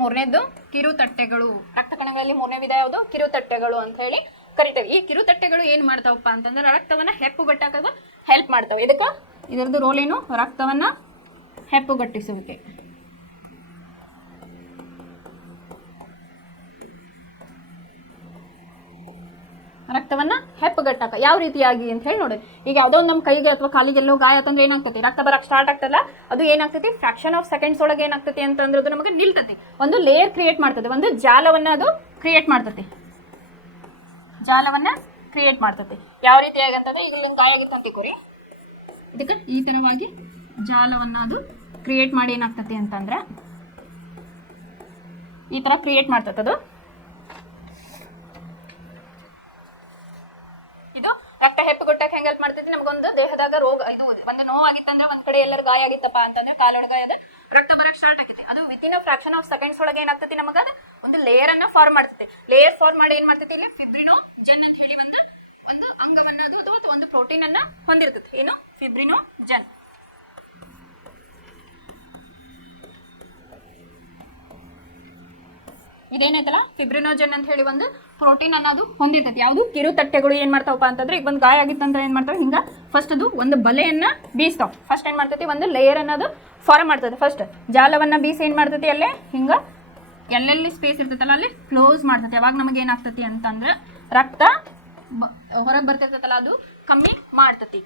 ಮೂರನೇದು ಕಿರುತಟ್ಟೆಗಳು. ರಕ್ತ ಕಣಗಳಲ್ಲಿ ಮೂರನೇ ವಿಧ ಯಾವುದು? ಕಿರುತಟ್ಟೆಗಳು ಅಂತ ಹೇಳಿ ಕರಿತೇವೆ. ಈ ಕಿರುತಟ್ಟೆಗಳು ಏನ್ ಮಾಡ್ತಾವಪ್ಪ ಅಂತಂದ್ರೆ ರಕ್ತವನ್ನ ಹೆಪ್ಪುಗಟ್ಟಾಕ ಹೆಲ್ಪ್ ಮಾಡ್ತವೆ. ಇದರದ್ದು ರೋಲ್ ಏನು? ರಕ್ತವನ್ನ ಹೆಪ್ಪುಗಟ್ಟಿಸುವಿಕೆ. ರಕ್ತವನ್ನ ಹೆಪ್ಪುಗಟ್ಟಾಕ ಯಾವ ರೀತಿಯಾಗಿ ಅಂತ ಹೇಳಿ ನೋಡಿ. ಈಗ ಯಾವುದೋ ಒಂದು ನಮ್ಮ ಕೈಗೆ ಅಥವಾ ಕಾಲಿಗೆಲ್ಲೋ ಗಾಯ ಅಂತಂದ್ರೆ ಏನಾಗ್ತೈತಿ, ರಕ್ತ ಬರಕ್ಕೆ ಸ್ಟಾರ್ಟ್ ಆಗ್ತಲ್ಲ, ಅದು ಏನಾಗ್ತೈತಿ ಫ್ರಾಕ್ಷನ್ ಆಫ್ ಸೆಕೆಂಡ್ಸ್ ಒಳಗೆ ಏನಾಗ್ತೈತಿ ಅಂತಂದ್ರೆ ಅದು ನಮಗೆ ನಿಲ್ತೈತಿ, ಒಂದು ಲೇಯರ್ ಕ್ರಿಯೇಟ್ ಮಾಡ್ತದೆ, ಒಂದು ಜಾಲವನ್ನ ಅದು ಕ್ರಿಯೇಟ್ ಮಾಡ್ತೈತಿ, ಜಾಲವನ್ನ ಕ್ರಿಯೇಟ್ ಮಾಡ್ತೈತಿ. ಯಾವ ರೀತಿಯಾಗಿ ಅಂತಂದ್ರೆ ಈಗ ಒಂದು ಗಾಯ ಆಗಿತ್ತು ಅಂತಿಕೋರಿ, ಇದಕ್ಕೆ ಈ ತರವಾಗಿ ಜಾಲವನ್ನ ಅದು ಕ್ರಿಯೇಟ್ ಮಾಡಿ ಏನಾಗ್ತೈತಿ ಅಂತಂದ್ರೆ ಈ ತರ ಕ್ರಿಯೇಟ್ ಮಾಡ್ತೈತೆ ಅದು. ಇದು ರಕ್ತ ಹೆಪ್ಪುಗಟ್ಟಕ್ಕೆ ಹೆಂಗ್ ಹೆಲ್ಪ್ ಮಾಡ್ತೈತಿ, ನಮಗೊಂದು ದೇಹದಾಗ ರೋಗ ಇದು ಒಂದು ನೋವಾಗಿತ್ತಂದ್ರೆ ಒಂದ್ ಕಡೆ ಎಲ್ಲರೂ ಗಾಯ ಆಗಿತ್ತಪ್ಪ ಅಂತಂದ್ರೆ ಕಾಲೊಳಗಾಯದ ರಕ್ತ ಬರಕ್ ಸ್ಟಾರ್ಟ್ ಆಗೈತಿ, ಅದು within a fraction of seconds ಒಳಗೆ ಏನಾಗ್ತೈತಿ ನಮಗ ಒಂದು ಲೇಯರ್ ಅನ್ನ ಫಾರ್ಮ್ ಮಾಡ್ತೈತಿ. ಲೇಯರ್ ಫಾರ್ಮ್ ಮಾಡಿ ಏನ್ ಮಾಡ್ತೈತಿ, ಇಲ್ಲಿ ಫಿಬ್ರಿನೋಜನ್ ಅಂತ ಹೇಳಿ ಒಂದು ಅಂಗವನ್ನ ಅದು ಅಥವಾ ಒಂದು ಪ್ರೋಟೀನ್ ಅನ್ನ ಹೊಂದಿರ್ತೈತಿ. ಏನು ಫಿಬ್ರಿನೋಜನ್. ಇದೇನೈತಲ್ಲ ಫಿಬ್ರಿನೋಜನ್ ಅಂತ ಹೇಳಿ ಒಂದು ಪ್ರೋಟೀನ್ ಅನ್ನೋದು ಹೊಂದಿರ್ತೈತಿ. ಯಾವುದು ಕಿರುತಟ್ಟೆಗಳು ಏನ್ ಮಾಡ್ತಾವಪ್ಪ ಅಂತಂದ್ರೆ ಈಗ ಒಂದು ಗಾಯ ಆಗಿತ್ತಂದ್ರೆ ಏನ್ ಮಾಡ್ತಾವೆ, ಹಿಂಗ ಫಸ್ಟ್ ಅದು ಒಂದು ಬಲೆಯನ್ನ ಬೀಸ್ತಾವ. ಫಸ್ಟ್ ಏನ್ ಮಾಡ್ತೈತಿ, ಒಂದು ಲೇಯರ್ ಅನ್ನೋದು ಫಾರ್ಮ್ ಮಾಡ್ತೈತಿ. ಫಸ್ಟ್ ಜಾಲವನ್ನ ಬೀಸಿ ಏನ್ ಮಾಡ್ತೈತಿ, ಅಲ್ಲೇ ಹಿಂಗ ಎಲ್ಲೆಲ್ಲಿ ಸ್ಪೇಸ್ ಇರ್ತೈತಲ್ಲ ಅಲ್ಲಿ ಕ್ಲೋಸ್ ಮಾಡ್ತೈತಿ. ಅವಾಗ ನಮಗೆ ಏನಾಗ್ತೈತಿ ಅಂತಂದ್ರೆ ರಕ್ತ ಹೊರಗೆ ಬರ್ತಿರ್ತೈತಲ್ಲ ಅದು ಕಮ್ಮಿ ಮಾಡ್ತೈತಿ.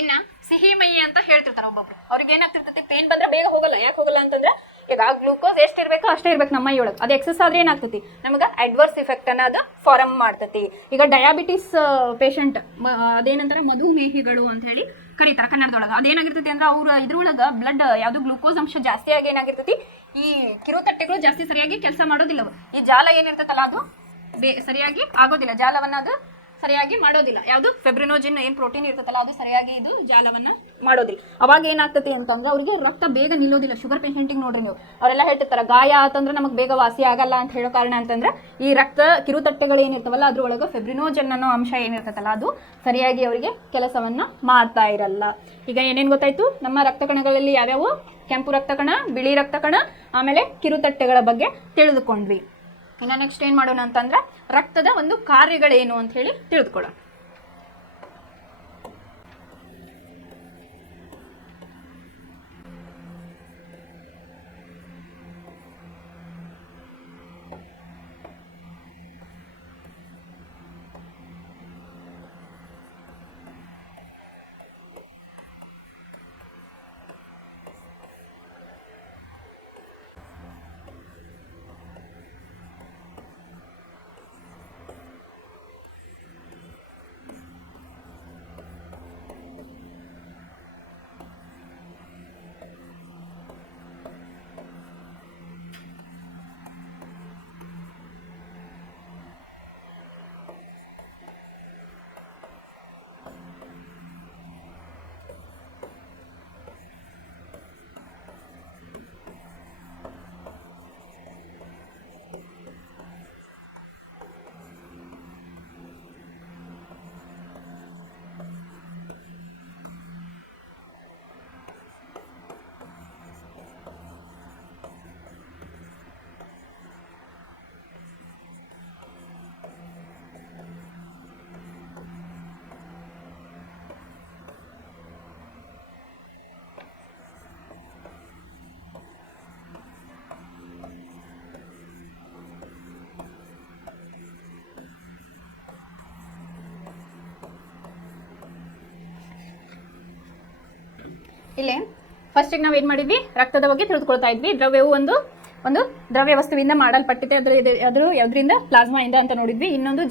ಇನ್ನ ಸಿಹಿ ಮೈ ಅಂತ ಹೇಳ್ತಿರ್ತಾರ ಒಬ್ಬೊಬ್ರು, ಅವ್ರಿಗೆ ಏನಾಗ್ತಿರ್ತೈತಿ, ಪೇನ್ ಬಂದ್ರೆ ಬೇಗ ಹೋಗಲ್ಲ. ಯಾಕೆ ಹೋಗಲ್ಲ ಅಂತಂದ್ರೆ ಈಗ ಗ್ಲೂಕೋಸ್ ಎಷ್ಟು ಇರ್ಬೇಕು ಅಷ್ಟೇ ಇರ್ಬೇಕು ನಮ್ಮ ಮೈಯೊಳಗೆ, ಅದು ಎಕ್ಸಸ್ ಆದ್ರೆ ಏನಾಗ್ತೈತಿ ನಮಗೆ ಅಡ್ವರ್ಸ್ ಇಫೆಕ್ಟ್ ಅನ್ನ ಅದು ಫಾರ್ಮ್ ಮಾಡ್ತೈತಿ. ಈಗ ಡಯಾಬಿಟಿಸ್ ಪೇಷಂಟ್ ಅದೇನಂತಾರೆ ಮಧುಮೇಹಿಗಳು ಅಂತ ಹೇಳಿ ಕರೀತಾರ ಕನ್ನಡದೊಳಗೆ. ಅದೇನಾಗಿರ್ತೈತಿ ಅಂದ್ರೆ ಅವ್ರ ಇದ್ರೊಳಗೆ ಬ್ಲಡ್ ಯಾವುದು ಗ್ಲೂಕೋಸ್ ಅಂಶ ಜಾಸ್ತಿ ಆಗಿ ಏನಾಗಿರ್ತೈತಿ, ಈ ಕಿರುತಟ್ಟೆಗಳು ಜಾಸ್ತಿ ಸರಿಯಾಗಿ ಕೆಲಸ ಮಾಡೋದಿಲ್ಲ. ಈ ಜಾಲ ಏನಿರ್ತೈತಲ್ಲ ಅದು ಸರಿಯಾಗಿ ಆಗೋದಿಲ್ಲ, ಜಾಲವನ್ನ ಅದು ಸರಿಯಾಗಿ ಮಾಡೋದಿಲ್ಲ. ಯಾವುದು ಫಿಬ್ರಿನೋಜಿನ್ ಏನ್ ಪ್ರೋಟೀನ್ ಇರ್ತೈತಲ್ಲ ಅದು ಸರಿಯಾಗಿ ಇದು ಜಾಲವನ್ನ ಮಾಡೋದಿಲ್ಲ. ಅವಾಗ ಏನಾಗ್ತೈತಿ ಅಂತಂದ್ರೆ ಅವ್ರಿಗೆ ರಕ್ತ ಬೇಗ ನಿಲ್ಲೋದಿಲ್ಲ. ಶುಗರ್ ಪೇಷಂಟಿಗೆ ನೋಡ್ರಿ ನೀವು, ಅವರೆಲ್ಲ ಹೇಳ್ತಿರ್ತಾರೆ ಗಾಯ ಆತಂದ್ರೆ ನಮಗೆ ಬೇಗ ವಾಸಿ ಆಗಲ್ಲ ಅಂತ ಹೇಳೋ ಕಾರಣ ಅಂತಂದ್ರೆ ಈ ರಕ್ತ ಕಿರುತಟ್ಟೆಗಳು ಏನಿರ್ತಾವಲ್ಲ ಅದ್ರೊಳಗೆ ಫಿಬ್ರಿನೋಜನ್ ಅನ್ನೋ ಅಂಶ ಏನಿರ್ತೈತಲ್ಲ ಅದು ಸರಿಯಾಗಿ ಅವರಿಗೆ ಕೆಲಸವನ್ನ ಮಾಡ್ತಾ ಇರಲ್ಲ. ಈಗ ಏನೇನು ಗೊತ್ತಾಯ್ತು, ನಮ್ಮ ರಕ್ತ ಕಣಗಳಲ್ಲಿ ಯಾವ್ಯಾವು, ಕೆಂಪು ರಕ್ತ ಕಣ, ಬಿಳಿ ರಕ್ತ ಕಣ, ಆಮೇಲೆ ಕಿರುತಟ್ಟೆಗಳ ಬಗ್ಗೆ ತಿಳಿದುಕೊಂಡ್ವಿ. ಇನ್ನು ನೆಕ್ಸ್ಟ್ ಏನ್ ಮಾಡೋಣ ಅಂತಂದ್ರೆ ರಕ್ತದ ಒಂದು ಕಾರ್ಯಗಳೇನು ಅಂತ ಹೇಳಿ ತಿಳಿದುಕೊಳ್ಳೋಣ. ಇಲ್ಲೇ ಫಸ್ಟಿಗೆ ನಾವು ಏನು ಮಾಡಿದ್ವಿ, ರಕ್ತದ ಬಗ್ಗೆ ತಿಳಿದುಕೊಳ್ತಾ ಇದ್ವಿ. ದ್ರವ್ಯವು ಒಂದು ದ್ರವ್ಯ ವಸ್ತುವಿಂದ ಮಾಡಲ್ಪಟ್ಟಿದೆ, ಅದ್ರ ಯಾವುದರಿಂದ ಪ್ಲಾಸ್ಮಾಯಿಂದ ಅಂತ ನೋಡಿದ್ವಿ. ಇನ್ನೊಂದು